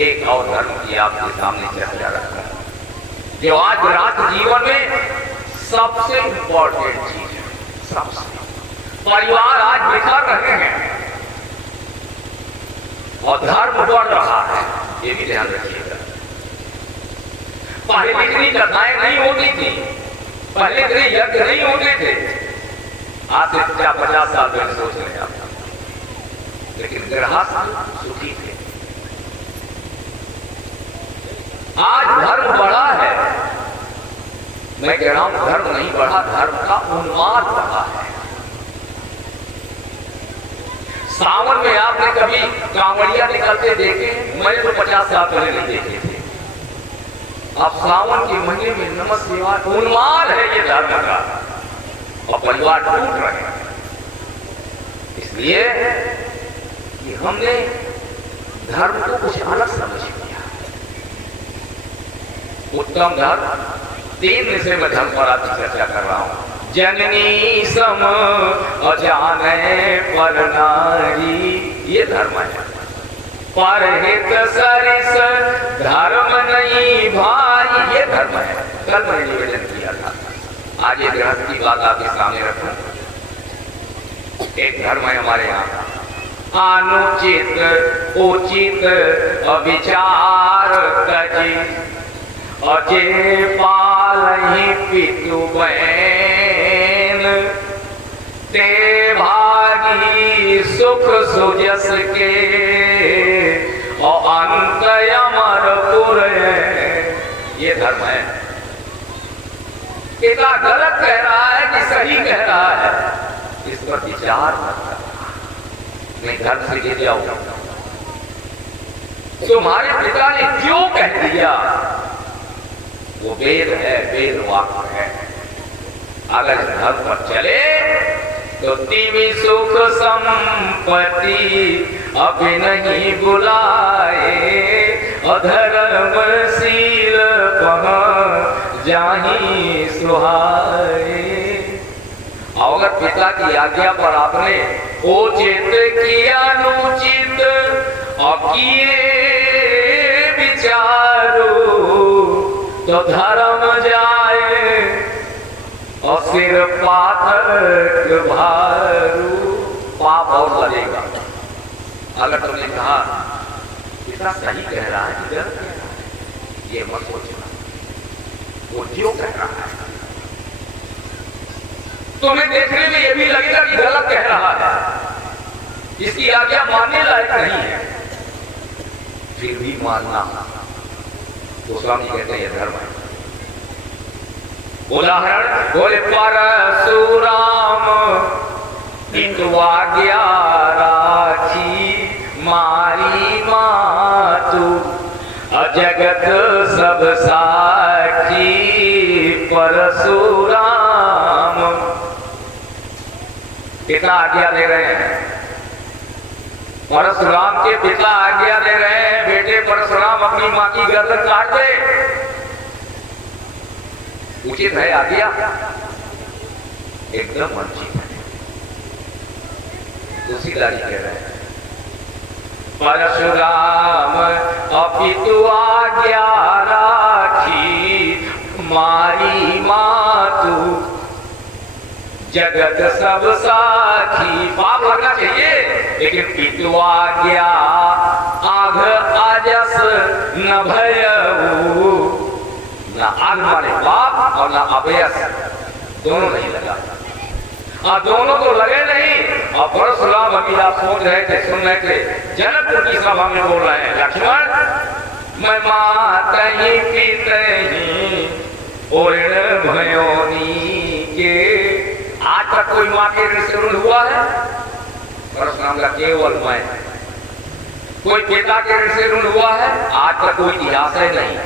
एक और धर्म की आपके सामने चर्चा रखा है, जो आज रात जीवन में सबसे इंपॉर्टेंट चीज है। सबसे परिवार आज बिखर रहे हैं और धर्म बढ़ रहा है, ये भी ध्यान रखिएगा। पहले इतनी कथाएं नहीं होती थी, पहले इतने यज्ञ नहीं होते थे। आज से 50 साल पहले सोच रहे आप, लेकिन गृहस्थ सुखी थे। आज धर्म बढ़ा है, मैं कह रहा हूं धर्म नहीं बढ़ा, धर्म का उन्माद बढ़ा है। सावन में आपने कभी कांवड़िया निकलते देखे? मैंने तो 50 साल पहले नहीं देखे थे। अब सावन के महीने में नमः शिवाय उन्माद है ये धर्म का, और परिवार टूट रहे हैं। इसलिए हमने धर्म को कुछ अलग समझ लिया। उत्तम धर्म, 3 विषय में धर्म पर आज चर्चा कर रहा हूं। जननी सम अजाने पर नारी, ये धर्म है। परहित सरिस धर्म नहीं भाई, ये धर्म है। कल मैंने निवेदन किया था, आज ये गृहस्थ की बात आपके सामने रखूं। एक धर्म है हमारे यहाँ, अनुचित उचित अविचार तजी, अजय पालहि पितु बहन, ते भागी सुख सुजस के, और अंत अमरपुर, ये धर्म है। पिता गलत कह रहा है कि सही कह रहा है, इस पर विचार मत करना। मैं घर से गिर जाऊंगा, तुम्हारे पिता ने क्यों कह दिया, वो वेद है, वेद वाक्य है। अगर धर्म पर चले तो तीवी सुख संपत्ति अभी नहीं बुलाए, अधर्मशील पह जाहि सुहाए। अगर पिता की आज्ञा पर आपने उचित किया अनुचित और किए विचारो, तो धर्म जाए और सिर पाथर भारू, पाप और लगेगा। अगर तुमने कहा इतना सही कह रहा है कि गलत कह रहा है, ये मत सोचना, वो जो कह रहा है तुम्हें देखने में ये भी लगेगा कि गलत कह रहा है, इसकी आज्ञा मानने लायक नहीं है, फिर भी मानना। तो स्वामी कहते हैं धर्म है। उदाहरण बोले, परशुराम इतवाज्ञा राखी, मारी मातु अजगत सब साखी, परशुराम। पिता आज्ञा दे रहे हैं, परशुराम के पिता आज्ञा दे रहे हैं, बेटे परशुराम अपनी मां की गर्दन काट दे। उचित है आज्ञा? एकदम अनुचित है। तुलसीदास जी कह रहे हैं, परशुराम अपितु आज्ञा राखी, मारी मातु जगत सब साखी। पाप लगना चाहिए, लेकिन पितु आज्ञा आघ आजस न भयऊ, ना आग माने पाप और ना अभयस, दोनों नहीं लगा। दोनों तो लगे नहीं। और परशुराम अभी आप सोच रहे थे, सुन रहे थे, जनकपुर की सभा में बोल रहे हैं, लक्ष्मण मैं माता ही पितही ओरण भयोनी के। आज तक कोई माँ के ऋण से ऋण हुआ है? परशुराम का केवल मैं। कोई पिता के ऋण से ऋण हुआ है? आज तक कोई इतिहास है नहीं।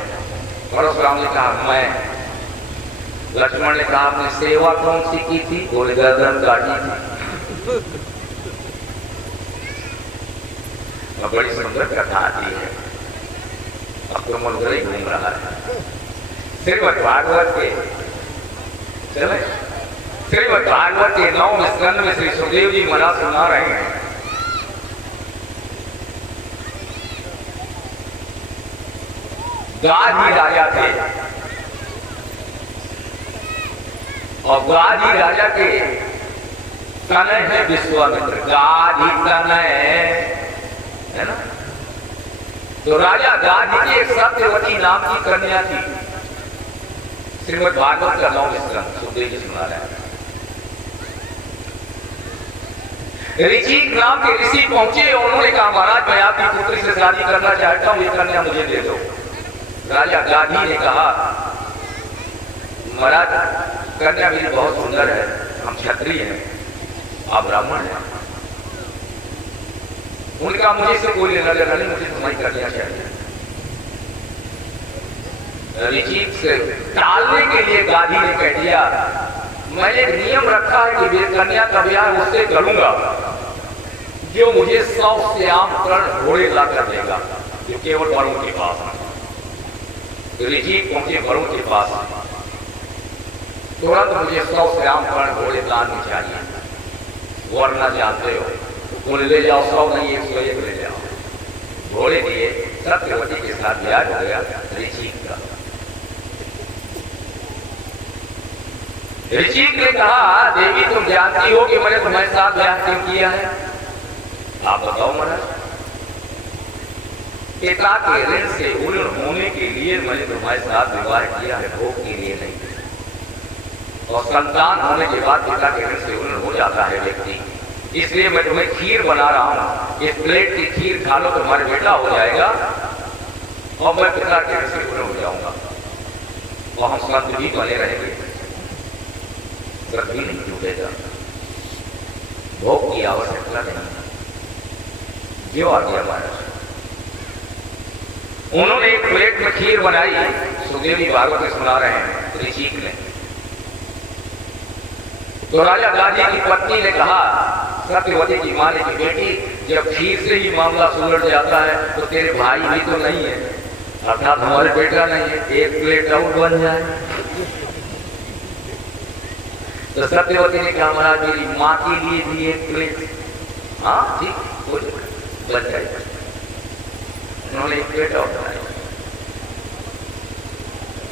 परशुराम ने कहा मैं। लक्ष्मण ने कहा आपने सेवा कौन सी की थी? बोले गर्दन काटी थी। अब बड़ी सुंदर कथा आती है, अब तो मन ही घूम रहा है। श्रीमद् भागवत के चले, श्रीमद् भागवत के 9वें स्कंद में श्री सुखदेव जी महाराज सुना रहे हैं। गाधी राजा थे और गाधी राजा के तनय है विश्वामित्र। गाधी तनय है ना। तो राजा गाधी की एक सत्यवती नाम की कन्या थी। श्रीमद् भागवत का 9वां स्कंद सुखदेव जी सुना रहे हैं। ऋषिक नाम के ऋषि पहुंचे और उन्होंने कहा महाराज मैं आपकी पुत्री से शादी करना चाहता हूं, ये कन्या मुझे दे दो। राजा गाधी ने कहा महाराज कन्या मेरी बहुत सुंदर है, हम क्षत्रिय हैं, आप ब्राह्मण हैं। उनका मुझे से कोई लेना देना नहीं, मुझे तुम्हारी कन्या चाहिए। ऋषि से टालने के लिए गाधी ने कह दिया मैंने एक नियम रखा है कि कन्या का ब्याह उससे करूंगा जो मुझे 100 श्याम कर्ण घोड़े लाकर देगा, जो केवल वरुण के पास है। ऋषि पहुंचे वरुण के पास, तुरंत मुझे 100 श्याम कर्ण घोड़े दान में चाहिए, वरना जानते हो बोले ले जाओ, 100 नहीं 101 ले जाओ। घोड़े दिए, सत्यवती के साथ ब्याह हो गया ऋषि का। ऋषि ने कहा देवी तुम जानती हो कि मैंने तुम्हारे साथ ब्याह क्यों किया है? आप बताओ महाराज। पिता के ऋण से उन्नत होने के लिए मैंने तुम्हारे साथ विवाह किया है, भोग के लिए नहीं। और संतान होने के बाद पिता के ऋण से उन्नत हो जाता है व्यक्ति, इसलिए मैं तुम्हें खीर बना रहा हूं। इस प्लेट की खीर खा लो, तुम्हारे बेटा हो जाएगा और मैं पिता के ऋण से उन्नत हो जाऊंगा और हम संत भी बने रहेंगे, भी नहीं टूटेगा, भोग की आवश्यकता नहीं। जो आ गया महाराज, उन्होंने एक प्लेट में खीर बनाई, सुखदेवी भागवत सुना रहे हैं ऋषि ने। तो राजा गाजी की पत्नी ने कहा, सत्यवती की माँ ने की बेटी जब खीर से ही मामला सुलझ जाता है तो तेरे भाई भी तो नहीं है, अर्थात हमारे बेटा नहीं है, एक प्लेट और बन जाए। तो सत्यवती ने कहा महाराज मेरी माँ के लिए भी एक प्लेट, हाँ ठीक बन जाएगा। उन्होंने एक प्लेट और बनाया,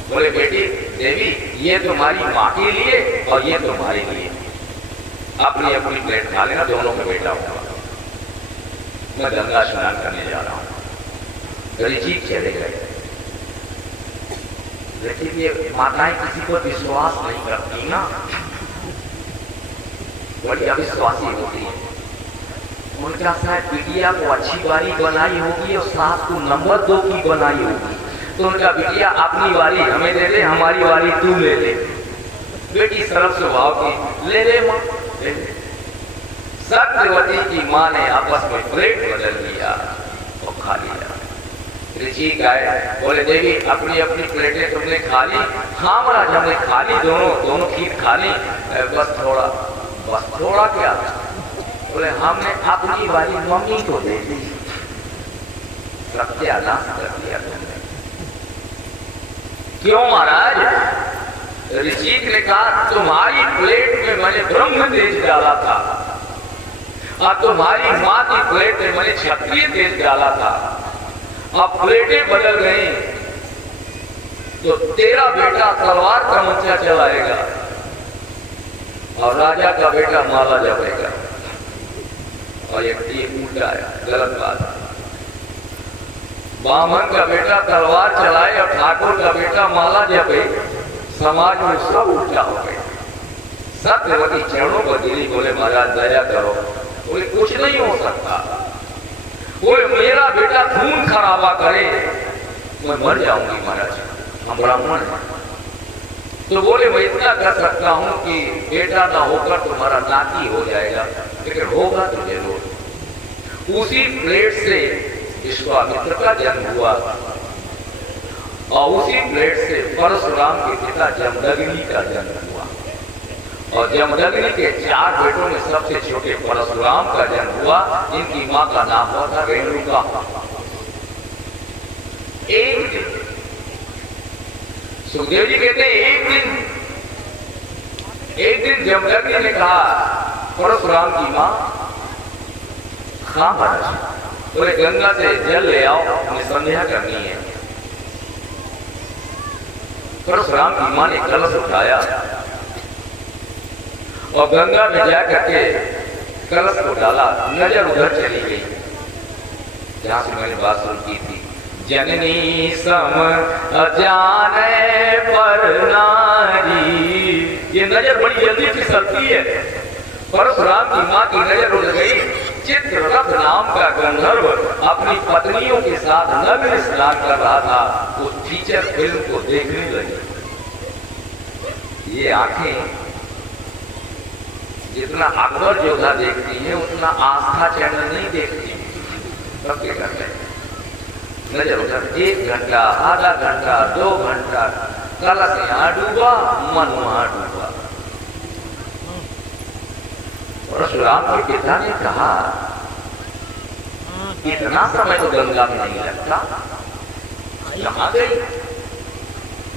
बोले बेटी देवी ये तुम्हारी माँ के लिए और ये तुम्हारे लिए, अपनी अपनी प्लेट खा लेना, दोनों का बेटा होगा। मैं गंगा स्नान करने जा रहा हूँ। ऋषि चले गए। लेकिन ये माताएं किसी पर विश्वास नहीं करती ना, बड़ी अविश्वासी होती है। उनका शायद बिटिया को अच्छी बारी बनाई होगी और सास को नंबर 2 की बनाई होगी, तो उनका बिटिया अपनी बारी हमें दे दे, हमारी बारी तू ले ले। बेटी सरल स्वभाव की, ले ले माँ ले ले। सत्यवती की माँ ने आपस में प्लेट बदल दिया और खा लिया। ऋषि गए, बोले देवी अपनी अपनी प्लेटें तुमने खा ली? हाँ महाराज हमने खा ली, दोनों खीर खा ली, बस थोड़ा क्या? बोले हमने अपनी बारी मम्मी को दे दी। सत्यानाश कर दिया तुमने। क्यों महाराज? ऋषि ने कहा तुम्हारी प्लेट में मैंने ब्रह्म तेज डाला था और तुम्हारी माँ की प्लेट में मैंने क्षत्रिय तेज डाला था। अब प्लेटें बदल गई तो तेरा बेटा तलवार का मंचा चलाएगा और राजा का बेटा माला जपेगा। और ये उल्टा है, गलत बात है। बामन का बेटा तलवार चलाए और ठाकुर का बेटा माला जपे, समाज में सब उल्टा हो गया। सत्यवती चरणों पर गिरी, बोले महाराज दया करो। बोले कुछ नहीं हो सकता, बोले मेरा बेटा खून खराबा करे मैं मर जाऊंगी महाराज, हम ब्राह्मण हैं। तो बोले मैं इतना कर सकता हूं कि बेटा ना होकर तुम्हारा नाती हो जाएगा, लेकिन होगा तो जरूर। उसी प्लेट से विश्वामित्र का जन्म हुआ और उसी प्लेट से परशुराम के पिता जमदग्नि का जन्म हुआ और जमदग्नि के 4 बेटों में सबसे छोटे परशुराम का जन्म हुआ। इनकी मां का नाम हुआ था रेणुका। एक दिन सुखदेव जी कहते हैं एक दिन जमदग्नि ने कहा परशुराम की मां, हाँ महाराज, बोले गंगा से जल ले आओ, हमें संध्या करनी है। परशुराम की मां ने कलश उठाया और गंगा में जा करके कलश को डाला। नजर उधर चली गई जहां से मैंने बात शुरू की थी, जननी सम अजाने पर नारी। ये नजर बड़ी जल्दी फिसलती है। परशुराम की मां की नजर उड़ गई। चित्ररथ नाम का गंधर्व अपनी पत्नियों के साथ नग्न स्नान कर रहा था, वो फीचर फिल्म को देखने लगी। ये आंखें जितना अकबर योद्धा देखती है उतना आस्था चैनल नहीं देखती। सब क्या करते हैं, नजर उधर। 1 घंटा, आधा घंटा, 2 घंटा, कलश यहाँ डूबा, मन वहां डूबा। परशुराम के पिता ने कहा इतना समय तो गंगा में नहीं लगता, कहाँ गई?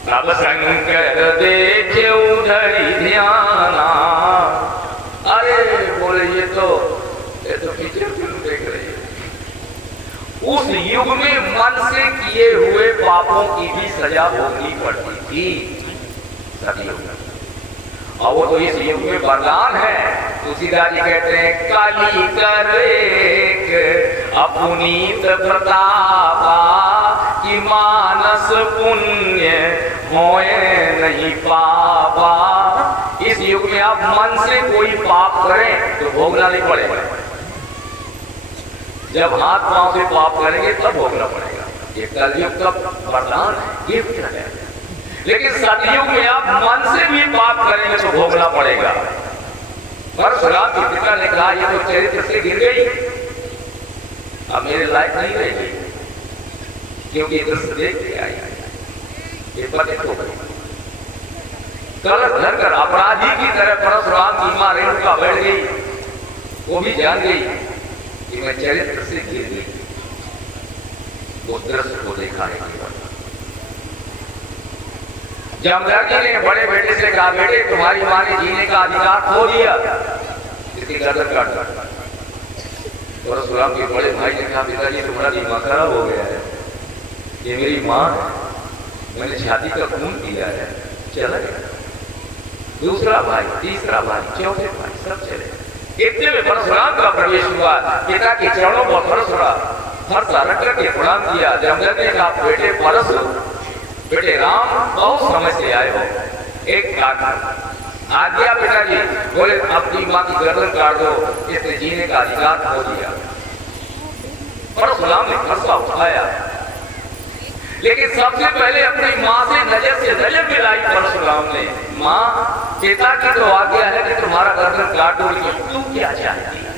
तब शंकर देखे उधरी ध्याना। अरे बोले ये तो पिक्चर फिल्म देख रही है। उस युग में मन से किए हुए पापों की भी सजा भोगनी पड़ती थी सदियों में, और वो तो इस युग में वरदान है। तुलसीदास जी कहते हैं काली कर एक अपुनीत प्रतापा कि मानस पुण्य होए नहीं पापा। इस युग में आप मन से कोई पाप करें तो भोगना नहीं पड़ेगा, जब हाथ पांव से पाप करेंगे तब भोगना पड़ेगा। ये कलयुग का वरदान है, गिफ्ट है। लेकिन सतयुग में आप मन से भी पाप करेंगे तो भोगना पड़ेगा। परशुराम के पिता ने कहा ये तो चरित्र से गिर गई, अब मेरे लायक नहीं रहेगी, क्योंकि दृश्य देख के आई ये पतित हो गई। कलश धरकर अपराधी की तरह परशुराम की मां रेणुका बैठ गई। वो भी जान गई कि मैं चरित्र से गिर गई। वो दृश्य को देखा है केवल। जमदग्नि ने बड़े बेटे से कहा बेटे तुम्हारी मां ने जीने का अधिकार खो दिया, इसकी गर्दन काट दो। परशुराम के बड़े भाई ने कहा पिताजी तुम्हारा दिमाग खराब हो गया है, ये मेरी मां है, मैंने छाती का खून पिया है, चला गया। दूसरा भाई, तीसरा भाई, चौथे भाई सब चले। इतने में परशुराम का प्रवेश हुआ। पिता के चरणों पर परशुराम हर्षा रख करके प्रणाम किया। जमदग्नि का बेटे परशु, बेटे राम बहुत समय से आए हो, एक आ गया पिताजी। बोले अपनी मां की गर्दन काट दो, इसने जीने का अधिकार खो दिया। परशुराम ने हर्षा उठाया, लेकिन सबसे पहले अपनी मां से नजर मिलाई परशुराम ने। मां पिता की तो आज्ञा है कि तुम्हारा गर्दन काट दो, लेकिन तू क्या चाहती है?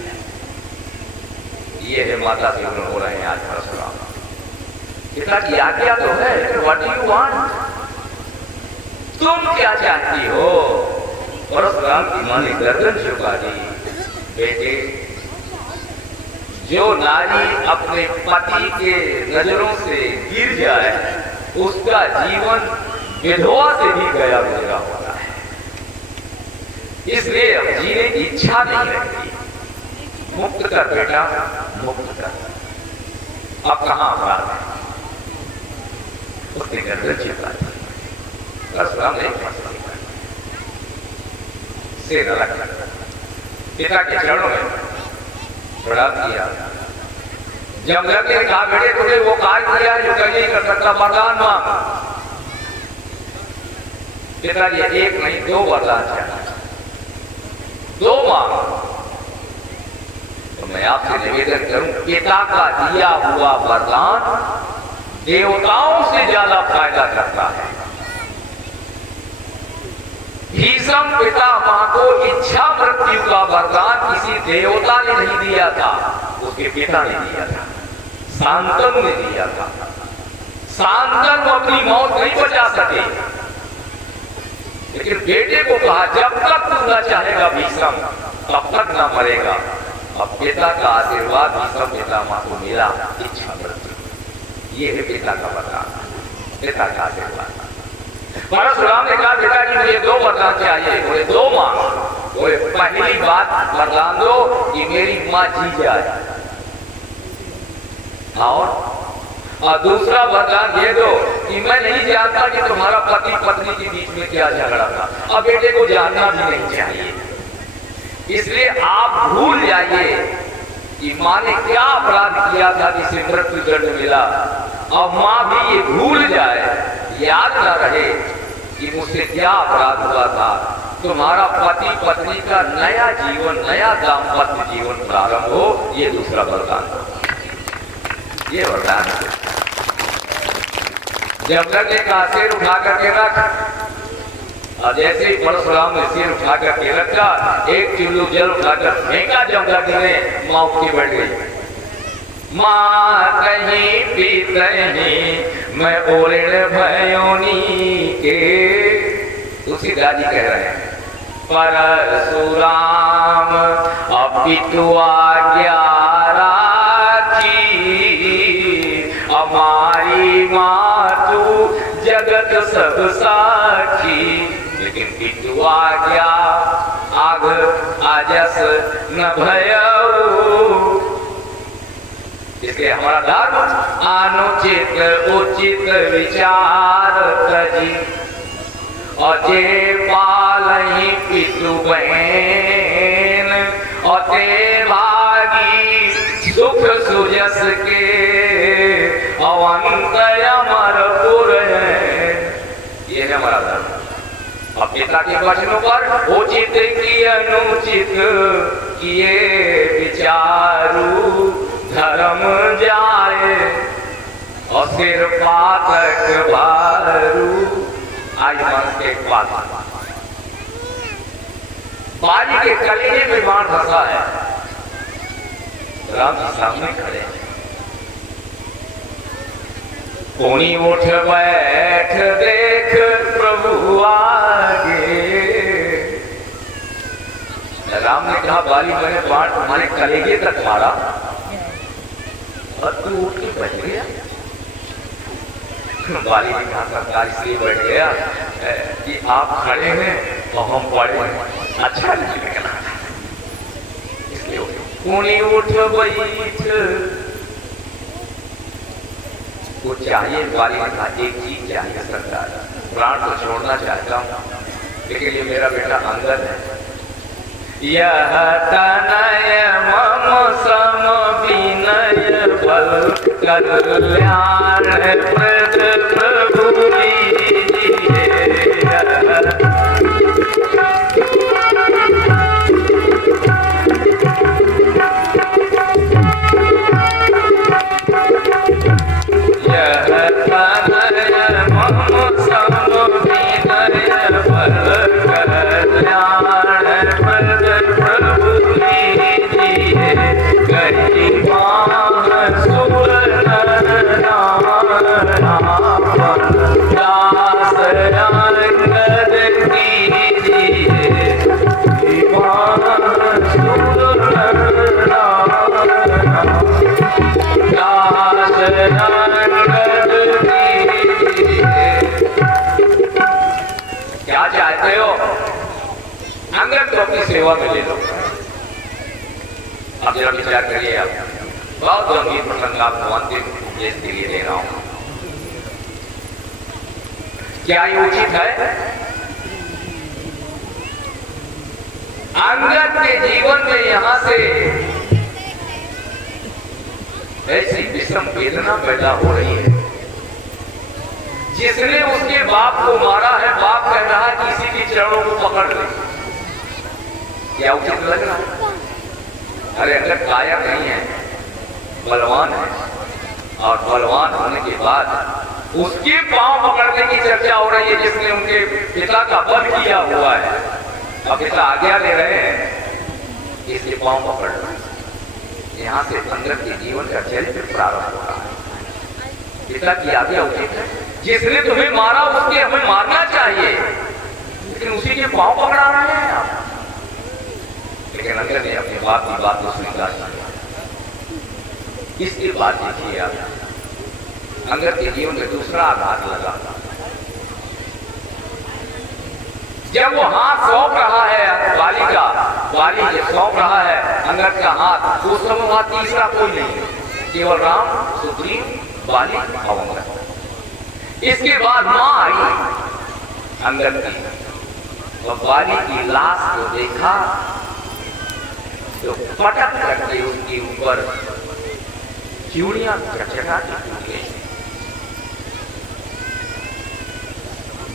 ये है माता से हो रहे हैं आज परशुराम। पिता की आज्ञा तो है, व्हाट डू यू वांट? तुम क्या चाहती हो? परशुराम की मां ने गर्दन झुका दी। बेटे जो नारी अपने पति के नजरों से गिर जाए उसका जीवन विधवा से भी गया गुजरा होता है, इसलिए अब जीने की इच्छा नहीं रहती। मुक्त कर बेटा, मुक्त कर। अब कहां अपराध है? उसने गर्दन झुका दी। परशुराम ने सिर रख पिता के चरणों में प्रणाम किया। जमदग्नि ने कहा बेटे तुमने वो कार्य किया है जो कभी नहीं कर सकता, वरदान मांग। पिताजी एक नहीं दो वरदान चाहता, दो मांग। तो मैं आपसे निवेदन करूं, पिता का दिया हुआ वरदान देवताओं से ज्यादा फायदा करता है। भीष्म पितामह को इच्छा मृत्यु का वरदान किसी देवता ने नहीं दिया था, उसके पिता ने दिया था, शांतनु ने दिया था। शांतनु अपनी मौत नहीं बचा सके, लेकिन बेटे को कहा जब तक तू न चाहेगा भीष्म तब तक न मरेगा। अब पिता का आशीर्वाद भीष्म पितामह को मिला, इच्छा मृत्यु। ये है पिता का वरदान, पिता का आशीर्वाद। परशुराम ने कहा पिताजी मुझे दो वरदान चाहिए। बोले दो मांग। बोले पहली बात वरदान दो कि मेरी मां जी जाए, और दूसरा वरदान ये दो कि मैं नहीं जानता कि तुम्हारा पति पत्नी के बीच में क्या झगड़ा था, अब बेटे को जानना भी नहीं चाहिए। इसलिए आप भूल जाइए कि मां ने क्या अपराध किया था जिसे मृत्यु दंड मिला। अब मां भी ये भूल जाए, याद न रहे कि मुझसे क्या अपराध हुआ था। तुम्हारा पति पत्नी का नया जीवन, नया दाम्पत्य जीवन प्रारंभ हो, ये दूसरा वरदान, ये वरदान है। जमदग्नि का सिर उठा करके रख, और जैसे ही परशुराम ने सिर उठा करके रखा, एक चुल्लू जल उठाकर फेंका जमदग्नि ने, मां उठ के बैठ गई। मां कहीं पीतही मैं ओरण भयोनी के, उसी दादी कह रहे हैं परशुराम अपितु आज्ञा राखी सब साक्षी, लेकिन पितुआ गया आग आजस न भयऊ। इसलिए हमारा धर्म अनुचित उचित विचार तजी, अजे पालही पितु बहन अते भागी सुख सुजस के अवंत अमरपुर है। ये है हमारा धर्म। अब पिता के वचनों पर उचित की अनुचित किए विचारू, धर्म जाए और सिर पातक भारू। आज मानस के एक बात, बाली के कलेजे में बाण फंसा है, राम जी सामने खड़े हैं। कोनी उठ बैठ देख प्रभु आगे। राम ने कहा बाली मैंने बाण तुम्हारे कलेजे तक मारा और तू उठ के बैठ गया। बाली ने कहा सरकार इसलिए बैठ गया कि आप खड़े हैं तो हम पड़े हैं, अच्छा नहीं लगना इसलिए कोनी उठ बैठ। वो चाहिए बाली ने कहा एक चीज चाहिए सरकार, प्राण तो छोड़ना चाहता हूँ लेकिन ये मेरा बेटा अंगद है। यह तनय मम सम विनय बल कल्याण प्रद प्रभु लीजिए। यह तनय मम सम विनय बल कल्याण प्रद प्रभु लीजिए। गरिमा सुर नर दास अंगद कीजिए। सुर नर दास अंगद कीजिए। क्या चाहते हो? अंगद को अपनी सेवा में ले लो। अब जरा विचार करिए, आप बहुत गंभीर प्रसंग आपको अंतिम उपदेश के लिए दे रहा हूं। क्या ये उचित है? अंगद के जीवन में यहां से ऐसी विषम वेदना पैदा हो रही है। जिसने उसके बाप को मारा है, बाप कह रहा है कि इसी के चरणों को पकड़ ले। क्या उचित लग रहा है? अरे अगर कायर नहीं है, बलवान है, और बलवान होने के बाद उसके पांव पकड़ने की चर्चा हो रही है जिसने उनके पिता का वध किया हुआ है। अब पिता आज्ञा ले रहे हैं, इसके पांव पकड़ रहे हैं। यहाँ से अंगद के जीवन का चरित्र प्रारंभ हो रहा है। पिता की आज्ञा उचित है, जिसने तुम्हें मारा उसके हमें मारना चाहिए, लेकिन उसी के पांव पकड़ा रहे हैं आप। लेकिन अंगद ने अपने बाप की बात को स्वीकार किया। इसके बाद देखिए आप, अंगद के जीवन में दूसरा आघात लगा। जब वो हाथ सौंप रहा है बाली का, बाली जब सौंप रहा है अंगद का हाथ, उस समय वहां तीसरा कोई नहीं, केवल राम, सुग्रीव, बाली और अंगद। इसके बाद मां आई अंगद की, और बाली की लाश को देखा तो पटक करके उसके ऊपर चूड़ियां चटचटाती टूट गई,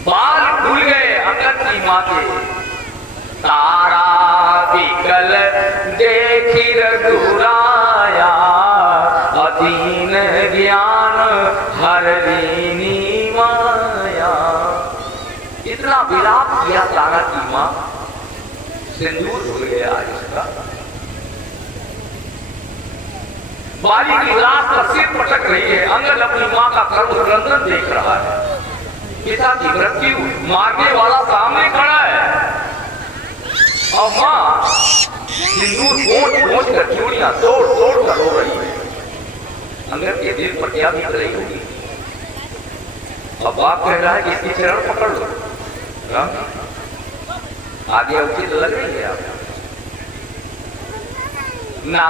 बाल खुल गए अंगद की मां के। तारा विकल देखी रघुराया, अधीन ज्ञान हर लीनी माया। इतना विलाप किया तारा की मां, सिंदूर भूल गया आज उसका। बाली की लाश पर सिर पटक रही है, अंगद अपनी मां का कर्म क्रंदन देख रहा है। पिता की मृत्यु, मारने वाला सामने खड़ा है, और मां सिंदूर पोंछ कर चूड़ियां तोड़ तोड़ कर रो रही है। अंगद के दिल पर क्या बीत रही होगी। अब बाप कह रहा है कि इसकी चरण पकड़ लो, आगे उचित लग रही है आप ना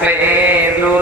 से